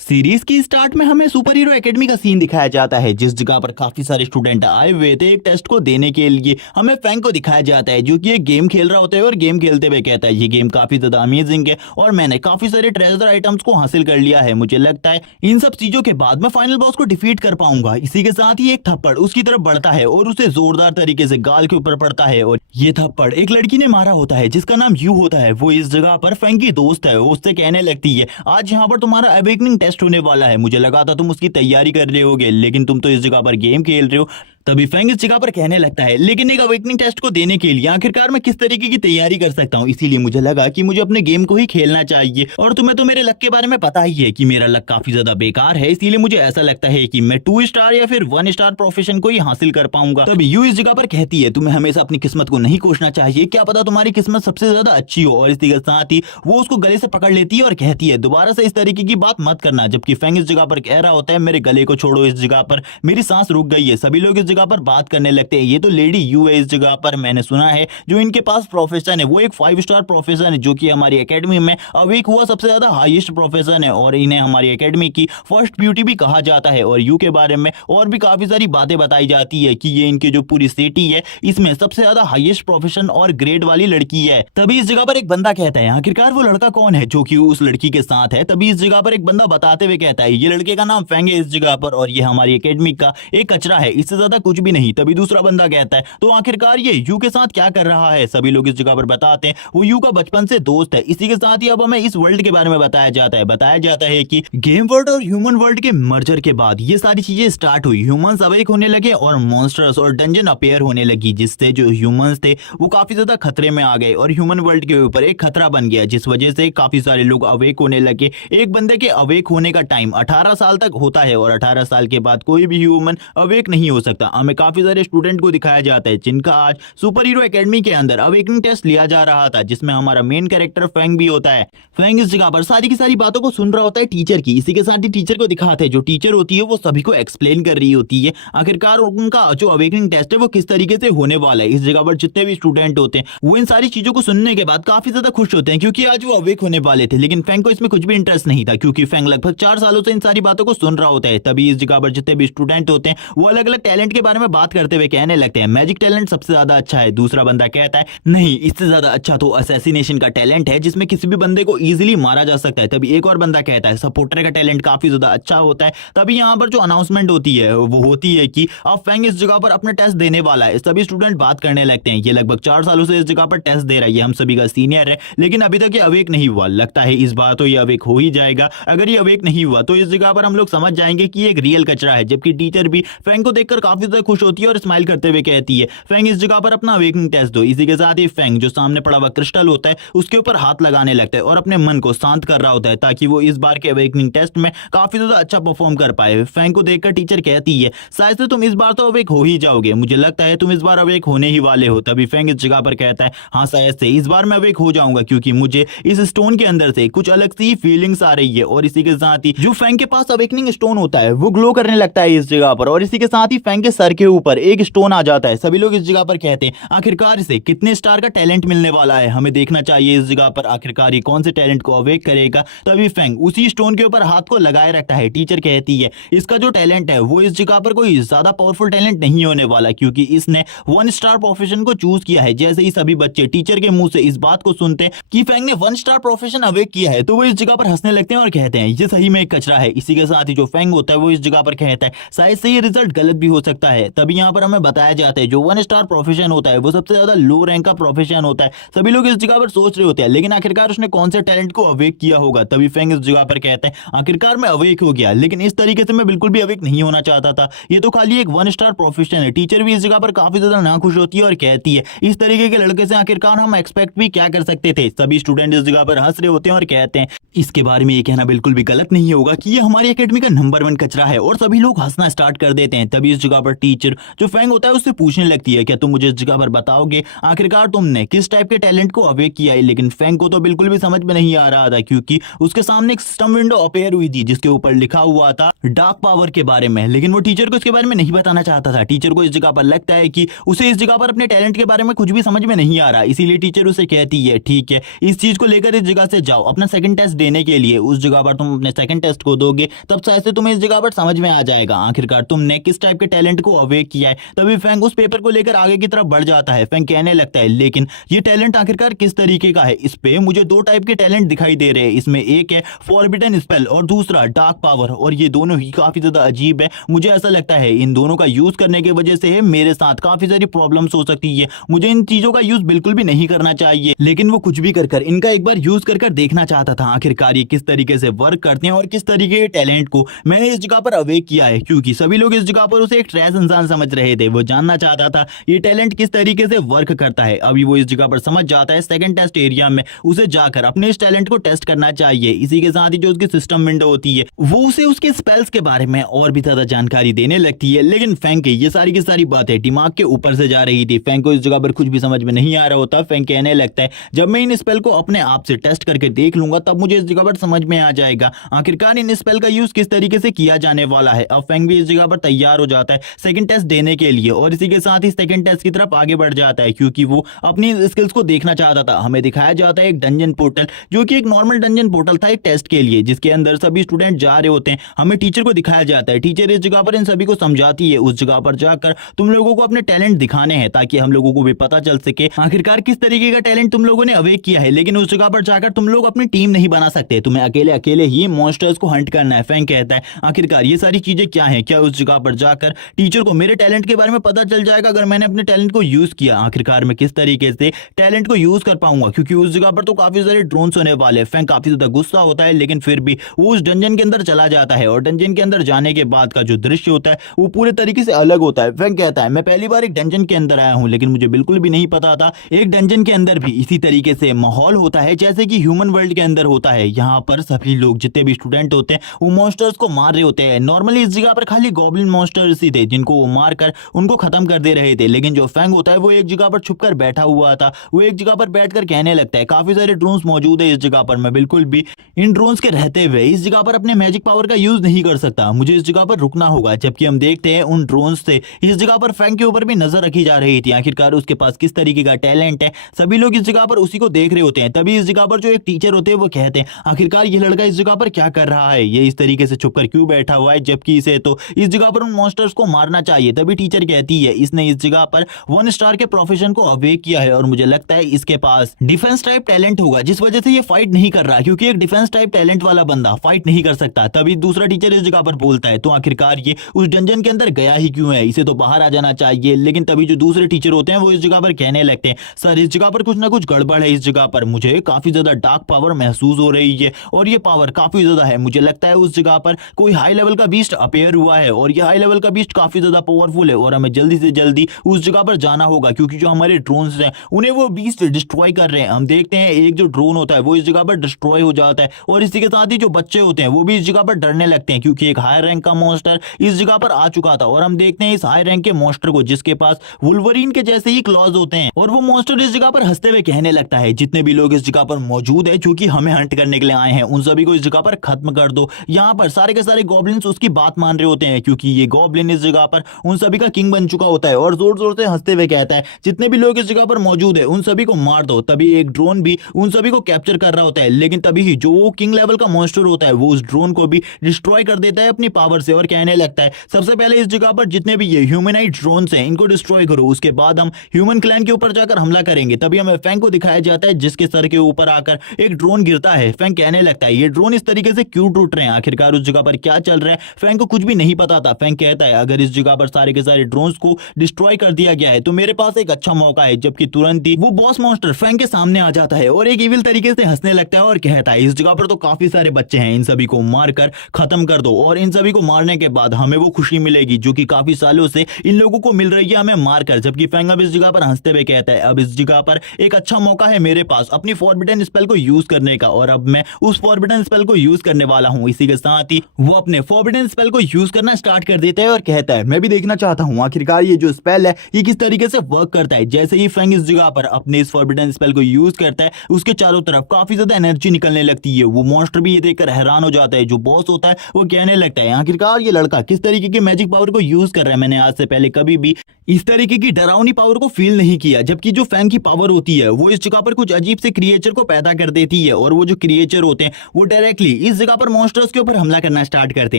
Series की start में हमें सुपर हीरो एकेडमी का सीन दिखाया जाता है, जिस जगह पर काफी सारे स्टूडेंट आए हुए थे एक टेस्ट को देने के लिए। हमें फैंग को दिखाया जाता है जो कि एक गेम खेल रहा होता है और गेम खेलते हुए कहता है ये गेम काफी ज्यादा अमेजिंग है और मैंने काफी सारे ट्रेजर आइटम्स को हासिल कर लिया है। मुझे लगता है इन सब चीजों के बाद मैं फाइनल बॉस को डिफीट कर पाऊंगा। इसी के साथ ही एक थप्पड़ उसकी तरफ बढ़ता है और उसे जोरदार तरीके से गाल के ऊपर पड़ता है और ये थप्पड़ एक लड़की ने मारा होता है जिसका नाम यू होता है। वो इस जगह पर फैंग की दोस्त है। वो उससे कहने लगती है आज यहाँ पर तुम्हारा अवेकनिंग टेस्ट होने वाला है, मुझे लगा था तुम उसकी तैयारी कर रहे होगे लेकिन तुम तो इस जगह पर गेम खेल रहे हो। तभी फैंग इस जगह पर कहने लगता है लेकिन एक अवेकनिंग टेस्ट को देने के लिए आखिरकार मैं किस तरीके की तैयारी कर सकता हूँ, इसीलिए मुझे लगा कि मुझे अपने गेम को ही खेलना चाहिए। और तुम्हें तो मेरे लक के बारे में पता ही है कि मेरा लक काफी ज्यादा बेकार है, इसीलिए मुझे ऐसा लगता है कि मैं 2 स्टार या फिर 1 स्टार प्रोफेशन को ही हासिल कर पाऊंगा। तभी यू इस जगह पर कहती है तुम्हें हमेशा अपनी किस्मत को नहीं कोसना चाहिए, क्या पता तुम्हारी किस्मत सबसे ज्यादा अच्छी हो। और इसी के साथ ही वो उसको गले से पकड़ लेती है और कहती है दोबारा से इस तरीके की बात मत करना। जबकि फैंग इस जगह पर कह रहा होता है मेरे गले को छोड़ो, इस जगह पर मेरी सांस रुक गई है। सभी लोग इस जगह पर बात करने लगते हैं। ये तो लेडी यू है इस जगह पर, मैंने सुना है जो इनके पास प्रोफेशन है वो एक 5 स्टार प्रोफेशन है जो कि हमारी एकेडमी में अवेक हुआ सबसे ज्यादा हाईएस्ट प्रोफेशन है और इन्हें हमारी एकेडमी की फर्स्ट ब्यूटी भी कहा जाता है। और यू के बारे में और भी काफी सारी बातें बताई जाती है कि ये इनकी जो पूरी सिटी है इसमें सबसे ज्यादा हाईएस्ट प्रोफेशन और ग्रेड वाली लड़की है। तभी इस जगह पर एक बंदा कहता है आखिरकार वो लड़का कौन है जो कि उस लड़की के साथ है। तभी इस जगह पर एक बंदा बताते हुए कहता है ये लड़के का नाम फैंग है इस जगह पर और ये हमारी एकेडमी का एक कचरा है, इससे ज्यादा कुछ भी नहीं। तभी दूसरा बंदा कहता है तो आखिरकार ये यू के साथ क्या कर रहा है। सभी लोग इस जगह पर बताते हैं वो यू का बचपन से दोस्त है। इसी के साथ ही अब हमें इस वर्ल्ड के बारे में बताया जाता है कि गेम वर्ल्ड और ह्यूमन वर्ल्ड के मर्जर के बाद ये सारी चीजें स्टार्ट हुई। ह्यूमंस अवेक होने लगे और मॉन्स्टर्स और डंजन अपीयर होने लगी, जिससे जो ह्यूमंस थे वो काफी ज्यादा खतरे में आ गए और ह्यूमन वर्ल्ड के ऊपर एक खतरा बन गया, जिस वजह से काफी सारे लोग अवेक होने लगे। एक बंदे के अवेक होने का टाइम 18 साल तक होता है और 18 साल के बाद कोई भी ह्यूमन अवेक नहीं हो सकता। हमें काफी सारे स्टूडेंट को दिखाया जाता है जिनका आज सुपर हीरो एकेडमी के अंदर अवेकनिंग टेस्ट लिया जा रहा था, जिसमें हमारा मेन कैरेक्टर फैंग भी होता है। फैंग इस जगह पर सारी की सारी बातों को सुन रहा होता है टीचर की। इसी के साथ ही टीचर को दिखाते हैं जो टीचर होती है वो सभी को एक्सप्लेन कर रही होती है आखिरकार उनका जो अवेकनिंग टेस्ट है वो किस तरीके से होने वाला है। इस जगह पर जितने भी स्टूडेंट होते हैं वो इन सारी चीजों को सुनने के बाद काफी ज्यादा खुश होते हैं क्योंकि आज वो अवेक होने वाले थे। लेकिन फैंग को इसमें कुछ भी इंटरेस्ट नहीं था क्योंकि फैंग लगभग 4 सालों से इन सारी बातों को सुन रहा होता है। तभी इस जगह पर जितने भी स्टूडेंट होते हैं वो अलग अलग टैलेंट के बारे में बात करते हुए कहने लगते हैं मैजिक टैलेंट सबसे ज्यादा अच्छा है। दूसरा बंदा कहता है नहीं, इससे ज्यादा अच्छा तो असैसिनेशन का टैलेंट है जिसमें किसी भी बंदे को इजीली मारा जा सकता है। तभी एक और बंदा कहता है सपोर्टर का टैलेंट काफी ज्यादा अच्छा होता है। तभी यहाँ पर जो अनाउंसमेंट होती है वो होती है कि अब फैंग इस जगह पर अपने टेस्ट देने वाला है। सभी स्टूडेंट बात करने लगते हैं ये लगभग 4 सालों से इस जगह पर टेस्ट दे रहा है, ये हम सभी का सीनियर है लेकिन अभी तक ये अवेक नहीं हुआ। लगता है इस बार तो ये अवेक हो ही जाएगा। अगर ये अवेक नहीं हुआ तो इस जगह पर हम लोग समझ जाएंगे कि एक रियल कचरा है। जबकि टीचर भी फैंग को देखकर काफी ज्यादा खुश होती है और स्माइल करते हुए कहती है फैंग इस जगह पर अपना अवेकनिंग टेस्ट दो। इसी के साथ ही फैंग जो सामने पड़ा हुआ क्रिस्टल होता है उसके ऊपर हाथ लगाने लगता है और अपने मन को शांत कर रहा होता है ताकि वो इस बार के अवेकनिंग टेस्ट में काफी ज्यादा अच्छा परफॉर्म कर पाए। फैंग को देखकर टीचर कहती है शायद से तुम इस बार तो अवेक हो ही जाओगे, मुझे लगता है तुम इस बार अवेक होने ही वाले हो। तभी फैंग इस जगह पर कहता है हाँ शायद से इस बार मैं अवेक हो जाऊंगा क्योंकि मुझे इस स्टोन के अंदर से कुछ अलग सी फीलिंग्स आ रही है। और इसी के साथ ही जो फैंग के पास अवेकनिंग स्टोन होता है वो ग्लो करने लगता है इस जगह पर और इसी के साथ ही फैंग के सर के ऊपर एक स्टोन आ जाता है। सभी लोग इस जगह पर कहते हैं आखिरकार इसे कितने स्टार का टैलेंट मिलने वाला है, हमें देखना चाहिए इस जगह पर आखिरकार ये कौन से टैलेंट को अवेक करेगा। तभी फैंग उसी स्टोन के ऊपर हाथ को लगाए रखता है। टीचर कहती है इसका जो टैलेंट है वो इस जगह पर कोई ज्यादा पावरफुल टैलेंट नहीं होने वाला क्योंकि इसने 1 स्टार प्रोफेशन को चूज किया है। जैसे ही सभी बच्चे टीचर के मुंह से इस बात को सुनते हैं कि फैंग ने 1 स्टार प्रोफेशन अवेक किया है तो वो इस जगह पर हंसने लगते हैं और कहते हैं ये सही में एक कचरा है। इसी के साथ ही जो फैंग होता है वो इस जगह पर कहता है शायद से ये रिजल्ट गलत भी हो सकता है। तभी यहाँ पर हमें बताया जाता है जो 1 स्टार प्रोफेशन होता है वो सबसे ज्यादा लो रैंक का प्रोफेशन होता है। सभी लोग इस जगह पर सोच रहे होते हैं लेकिन आखिरकार उसने कौन से टैलेंट को अवेक किया होगा। तभी फैंग इस जगह पर कहते हैं आखिरकार मैं अवेक हो गया लेकिन इस तरीके से मैं बिल्कुल भी अवेक नहीं होना चाहता था, ये तो खाली एक 1 स्टार प्रोफेशन है। टीचर भी इस जगह पर काफी ज्यादा नाखुश होती है और कहती है इस तरीके के लड़के से आखिरकार हम एक्सपेक्ट भी क्या कर सकते थे। सभी स्टूडेंट इस जगह पर हंस रहे होते हैं और कहते हैं इसके बारे में ये कहना बिल्कुल भी गलत नहीं होगा कि ये हमारी एकेडमी का नंबर 1 कचरा है और सभी लोग हंसना स्टार्ट कर देते हैं। तभी इस जगह पर टीचर जो फैंग होता है उससे पूछने लगती है, क्या तुम मुझे इस जगह पर बताओगे आखिरकार तुमने किस टाइप के टैलेंट को अवेक किया है। लेकिन फैंग को तो बिल्कुल भी समझ में नहीं आ रहा था, क्योंकि उसके सामने एक सिस्टम विंडो अपेयर हुई थी जिसके ऊपर लिखा हुआ था डार्क पावर के बारे में, लेकिन वो टीचर को इसके बारे में नहीं बताना चाहता था। टीचर को इस जगह पर लगता है कि उसे इस जगह पर अपने टैलेंट के बारे में कुछ भी समझ में नहीं आ रहा, इसीलिए टीचर उसे कहती है ठीक है इस चीज को लेकर इस जगह से जाओ अपना सेकंड टेस्ट देने के लिए। उस जगह पर तुम अपने सेकंड टेस्ट को दोगे तब शायद से तुम्हें इस जगह पर समझ में आ जाएगा आखिरकार तुमने किस टाइप के टैलेंट को अवेक किया है। तभी फैंग उस पेपर को लेकर आगे की तरफ बढ़ जाता है। फैंग कहने लगता है लेकिन ये टैलेंट आखिरकार किस तरीके का है। इस पे मुझे दो टाइप के टैलेंट दिखाई दे रहे हैं, इसमें एक है फॉरबिडन स्पेल और दूसरा डार्क पावर, और ये दोनों ही काफी ज्यादा अजीब है। मुझे ऐसा लगता है इन दोनों का यूज करने की वजह से मेरे साथ काफी सारी प्रॉब्लम्स हो सकती है। मुझे इन चीजों का यूज बिल्कुल भी नहीं करना चाहिए, लेकिन वो कुछ भी कर इनका एक बार यूज कर देखना चाहता था आखिरकार ये किस तरीके से वर्क करते हैं और किस तरीके के टैलेंट को मैंने इस जगह पर अवेक किया है, क्योंकि सभी लोग इस जगह पर उसे एक ट्रैश इंसान समझ रहे थे। वो जानना चाहता था ये टैलेंट किस तरीके से वर्क करता है। अभी वो इस जगह पर समझ जाता है सेकंड टेस्ट एरिया में उसे जाकर अपने इस टैलेंट को टेस्ट करना चाहिए। इसी के साथ ही जो उसकी सिस्टम विंडो होती है वो उसे उसके स्पेल्स के बारे में और भी ज्यादा जानकारी देने लगती है, लेकिन फैंग की ये सारी की सारी बातें दिमाग के ऊपर से जा रही थी। फैंग को इस जगह पर कुछ भी समझ में नहीं आ रहा होता। फैंग कहने लगता है जब मैं इन स्पेल को अपने आप से टेस्ट करके देख लूंगा तब मुझे इस जगह पर समझ में आ जाएगा आखिरकार इन स्पेल का यूज किस तरीके से किया जाने वाला है। अब फैंग भी इस जगह पर तैयार हो जाता है सेकंड टेस्ट देने के लिए, और इसी के साथ ही सेकंड टेस्ट की तरफ आगे बढ़ जाता है क्योंकि वो अपनी स्किल्स को देखना चाहता था। हमें दिखाया जाता है एक डंजन पोर्टल जो कि एक नॉर्मल डंजन पोर्टल था एक टेस्ट के लिए, जिसके अंदर सभी स्टूडेंट जा रहे होते हैं। हमें टीचर को दिखाया जाता है, टीचर इस जगह पर इन सभी को समझाती है उस जगह पर जाकर तुम लोगों को अपने टैलेंट दिखाने हैं ताकि हम लोगों को भी पता चल सके आखिरकार किस तरीके का टैलेंट तुम लोगों ने अवेक किया है। लेकिन उस जगह पर जाकर तुम लोग अपनी टीम नहीं बना सकते, तुम्हें अकेले अकेले ही मॉन्स्टर्स को हंट करना है। फैंग कहता है आखिरकार ये सारी चीजें क्या हैं, क्या उस जगह पर जाकर टीचर को मेरे टैलेंट के बारे में पता चल जाएगा अगर मैंने अपने टैलेंट को यूज किया, आखिरकार मैं किस तरीके से टैलेंट को यूज कर पाऊंगा, क्योंकि उस जगह पर तो काफी सारे ड्रोन्स होने वाले। फैंग काफी ज्यादा गुस्सा होता है, लेकिन फिर भी वो उस डंजन के अंदर चला जाता है और डंजन के अंदर जाने के बाद का जो दृश्य होता है वो पूरे तरीके से अलग होता है। फैंग कहता है मैं पहली बार एक डंजन के अंदर आया हूं, लेकिन मुझे बिल्कुल भी नहीं पता था एक डंजन के अंदर भी इसी तरीके से माहौल होता है जैसे कि ह्यूमन वर्ल्ड के अंदर होता है। यहाँ पर सभी लोग जितने भी स्टूडेंट होते हैं वो मॉन्स्टर्स को मार रहे होते हैं। नॉर्मली इस जगह पर खाली गॉब्लिन मॉन्स्टर्स ही थे जिनको वो मार कर उनको खत्म कर दे रहे थे, लेकिन जो फैंग होता है वो एक जगह पर छुपकर बैठा हुआ था। वो एक जगह पर बैठकर कहने लगता है काफी सारे ड्रोन्स मौजूद है इस जगह पर, मैं बिल्कुल भी इन ड्रोन्स के रहते हुए इस जगह पर अपने मैजिक पावर का यूज नहीं कर सकता, मुझे इस जगह पर रुकना होगा। जबकि हम देखते हैं उन ड्रोन्स से इस जगह पर फैंग के ऊपर भी नजर रखी जा रही थी आखिरकार उसके पास किस तरीके का टैलेंट है। सभी लोग इस जगह पर उसी को देख रहे होते हैं। तभी इस जगह पर जो एक टीचर होते हैं वो कहते हैं आखिरकार ये लड़का इस जगह पर क्या कर रहा है, ये इस तरीके से छुपकर क्यों बैठा हुआ है, जबकि इसे तो इस जगह पर उन मॉन्स्टर्स को मारना चाहिए। तभी टीचर कहती है इसने इस जगह पर 1 स्टार के प्रोफेशन को अवेक किया है और मुझे लगता है इसके पास डिफेंस टाइप टैलेंट होगा जिस वजह से ये फाइट नहीं कर रहा, क्योंकि एक डिफेंस टाइप टैलेंट वाला बंदा फाइट नहीं कर सकता। तभी दूसरा टीचर इस जगह पर बोलता है तो आखिरकार ये उस डंजन के अंदर गया ही क्यों है, इसे तो बाहर आ जाना चाहिए। लेकिन तभी जो दूसरे टीचर होते हैं वो इस जगह पर कहने लगते हैं सर इस जगह पर कुछ ना कुछ गड़बड़ है, इस जगह पर मुझे काफी ज्यादा डार्क पावर महसूस हो रही है और ये पावर काफी ज्यादा है। मुझे लगता है उस जगह पर कोई हाई लेवल का बीस्ट अपेयर हुआ है और ये हाई लेवल का बीस्ट काफी ज्यादा पावरफुल है और हमें जल्दी से जल्दी उस जगह पर जाना होगा, क्योंकि जो हमारे ड्रोन्स हैं उन्हें वो बीस्ट डिस्ट्रॉय कर रहे हैं। हम देखते हैं एक जो ड्रोन होता है वो इस जगह पर डिस्ट्रॉय हो जाता है और इसी के साथ ही जो बच्चे होते हैं वो भी इस जगह पर डरने लगते हैं, क्योंकि एक हाई रैंक का मॉन्स्टर इस जगह पर आ चुका था। और हम देखते हैं इस हाई रैंक के मॉन्स्टर को जिसके पास वुल्वरीन के जैसे ही क्लॉज होते हैं, और वो मॉन्स्टर इस जगह पर हंसते हुए कहने लगता है जितने भी लोग इस जगह पर मौजूद है जो कि हमें हंट करने के लिए आए हैं उन सभी को इस जगह पर खत्म कर दो। यहाँ पर सारे के सारे गॉब्लिन्स उसकी बात मान रहे होते हैं, क्योंकि ये गॉब्लिन इस जगह पर उन सभी का किंग बन चुका होता है और जोर जोर से हंसते हुए कहता है जितने भी लोग इस जगह पर मौजूद है उन सभी को मार दो। तभी एक ड्रोन भी उन सभी को कैप्चर कर रहा होता है, लेकिन तभी ही जो वो किंग लेवल का मॉन्स्टर होता है वो उस ड्रोन को भी डिस्ट्रॉय कर देता है अपनी पावर से और कहने लगता है सबसे पहले इस जगह पर जितने भी ये ह्यूमनाइट ड्रोन्स हैं इनको डिस्ट्रॉय करो, उसके बाद हम ह्यूमन क्लैन के ऊपर जाकर हमला करेंगे। तभी हमें फैंग को दिखाया जाता है जिसके सर के ऊपर आकर एक ड्रोन गिरता है। फैंग कहने लगता है ये ड्रोन इस तरीके से क्यों टूट रहे हैं, आखिरकार उस जगह पर क्या चल रहा है फैंग को कुछ भी नहीं पता था। फैंग कहता है अगर इस जगह पर सारे के सारे ड्रोन्स को डिस्ट्रॉय कर दिया गया है तो मेरे पास एक अच्छा मौका है। जबकि तुरंत ही वो बॉस मॉन्स्टर फैंग के सामने आ जाता है और एक इविल तरीके से हंसने लगता है और कहता है इस जगह पर तो काफी सारे बच्चे हैं, इन सभी को मारकर खत्म कर दो और इन सभी को मारने के बाद हमें वो खुशी मिलेगी जो कि काफी सालों से इन लोगों को मिल रही है हमें मारकर। जबकि फैंग अब इस जगह पर हंसते हुए कहता है अब इस जगह पर एक अच्छा मौका है मेरे पास अपनी फॉरबिडन स्पेल को यूज करने का और अब मैं उस फॉरबिडन स्पेल को यूज करने वाला हूं। इसी के साथ ही वो अपने फॉरबिडन स्पेल को यूज करना स्टार्ट कर देता है और कहता है, मैं भी देखना चाहता हूँ आखिरकार ये जो स्पेल है ये किस तरीके से वर्क करता है। जैसे ही फैंग इस जगह पर अपने इस फॉरबिडन स्पेल को यूज करता है उसके चारों तरफ काफी ज्यादा एनर्जी निकलने लगती है। वो मॉन्स्टर भी ये देखकर हैरान हो जाता है। जो बॉस होता है वो कहने लगता है आखिरकार ये लड़का किस तरीके की मैजिक पावर को यूज कर रहा है, मैंने आज से पहले कभी भी इस तरीके की डरावनी पावर को फील नहीं किया। जबकि जो फैंग की पावर होती है वो इस जगह पर कुछ अजीब से क्रिएचर को पैदा कर देती है और वो जो क्रिएचर होते हैं वो डायरेक्टली इस जगह पर मॉन्स्टर्स के ऊपर हमला करना स्टार्ट करते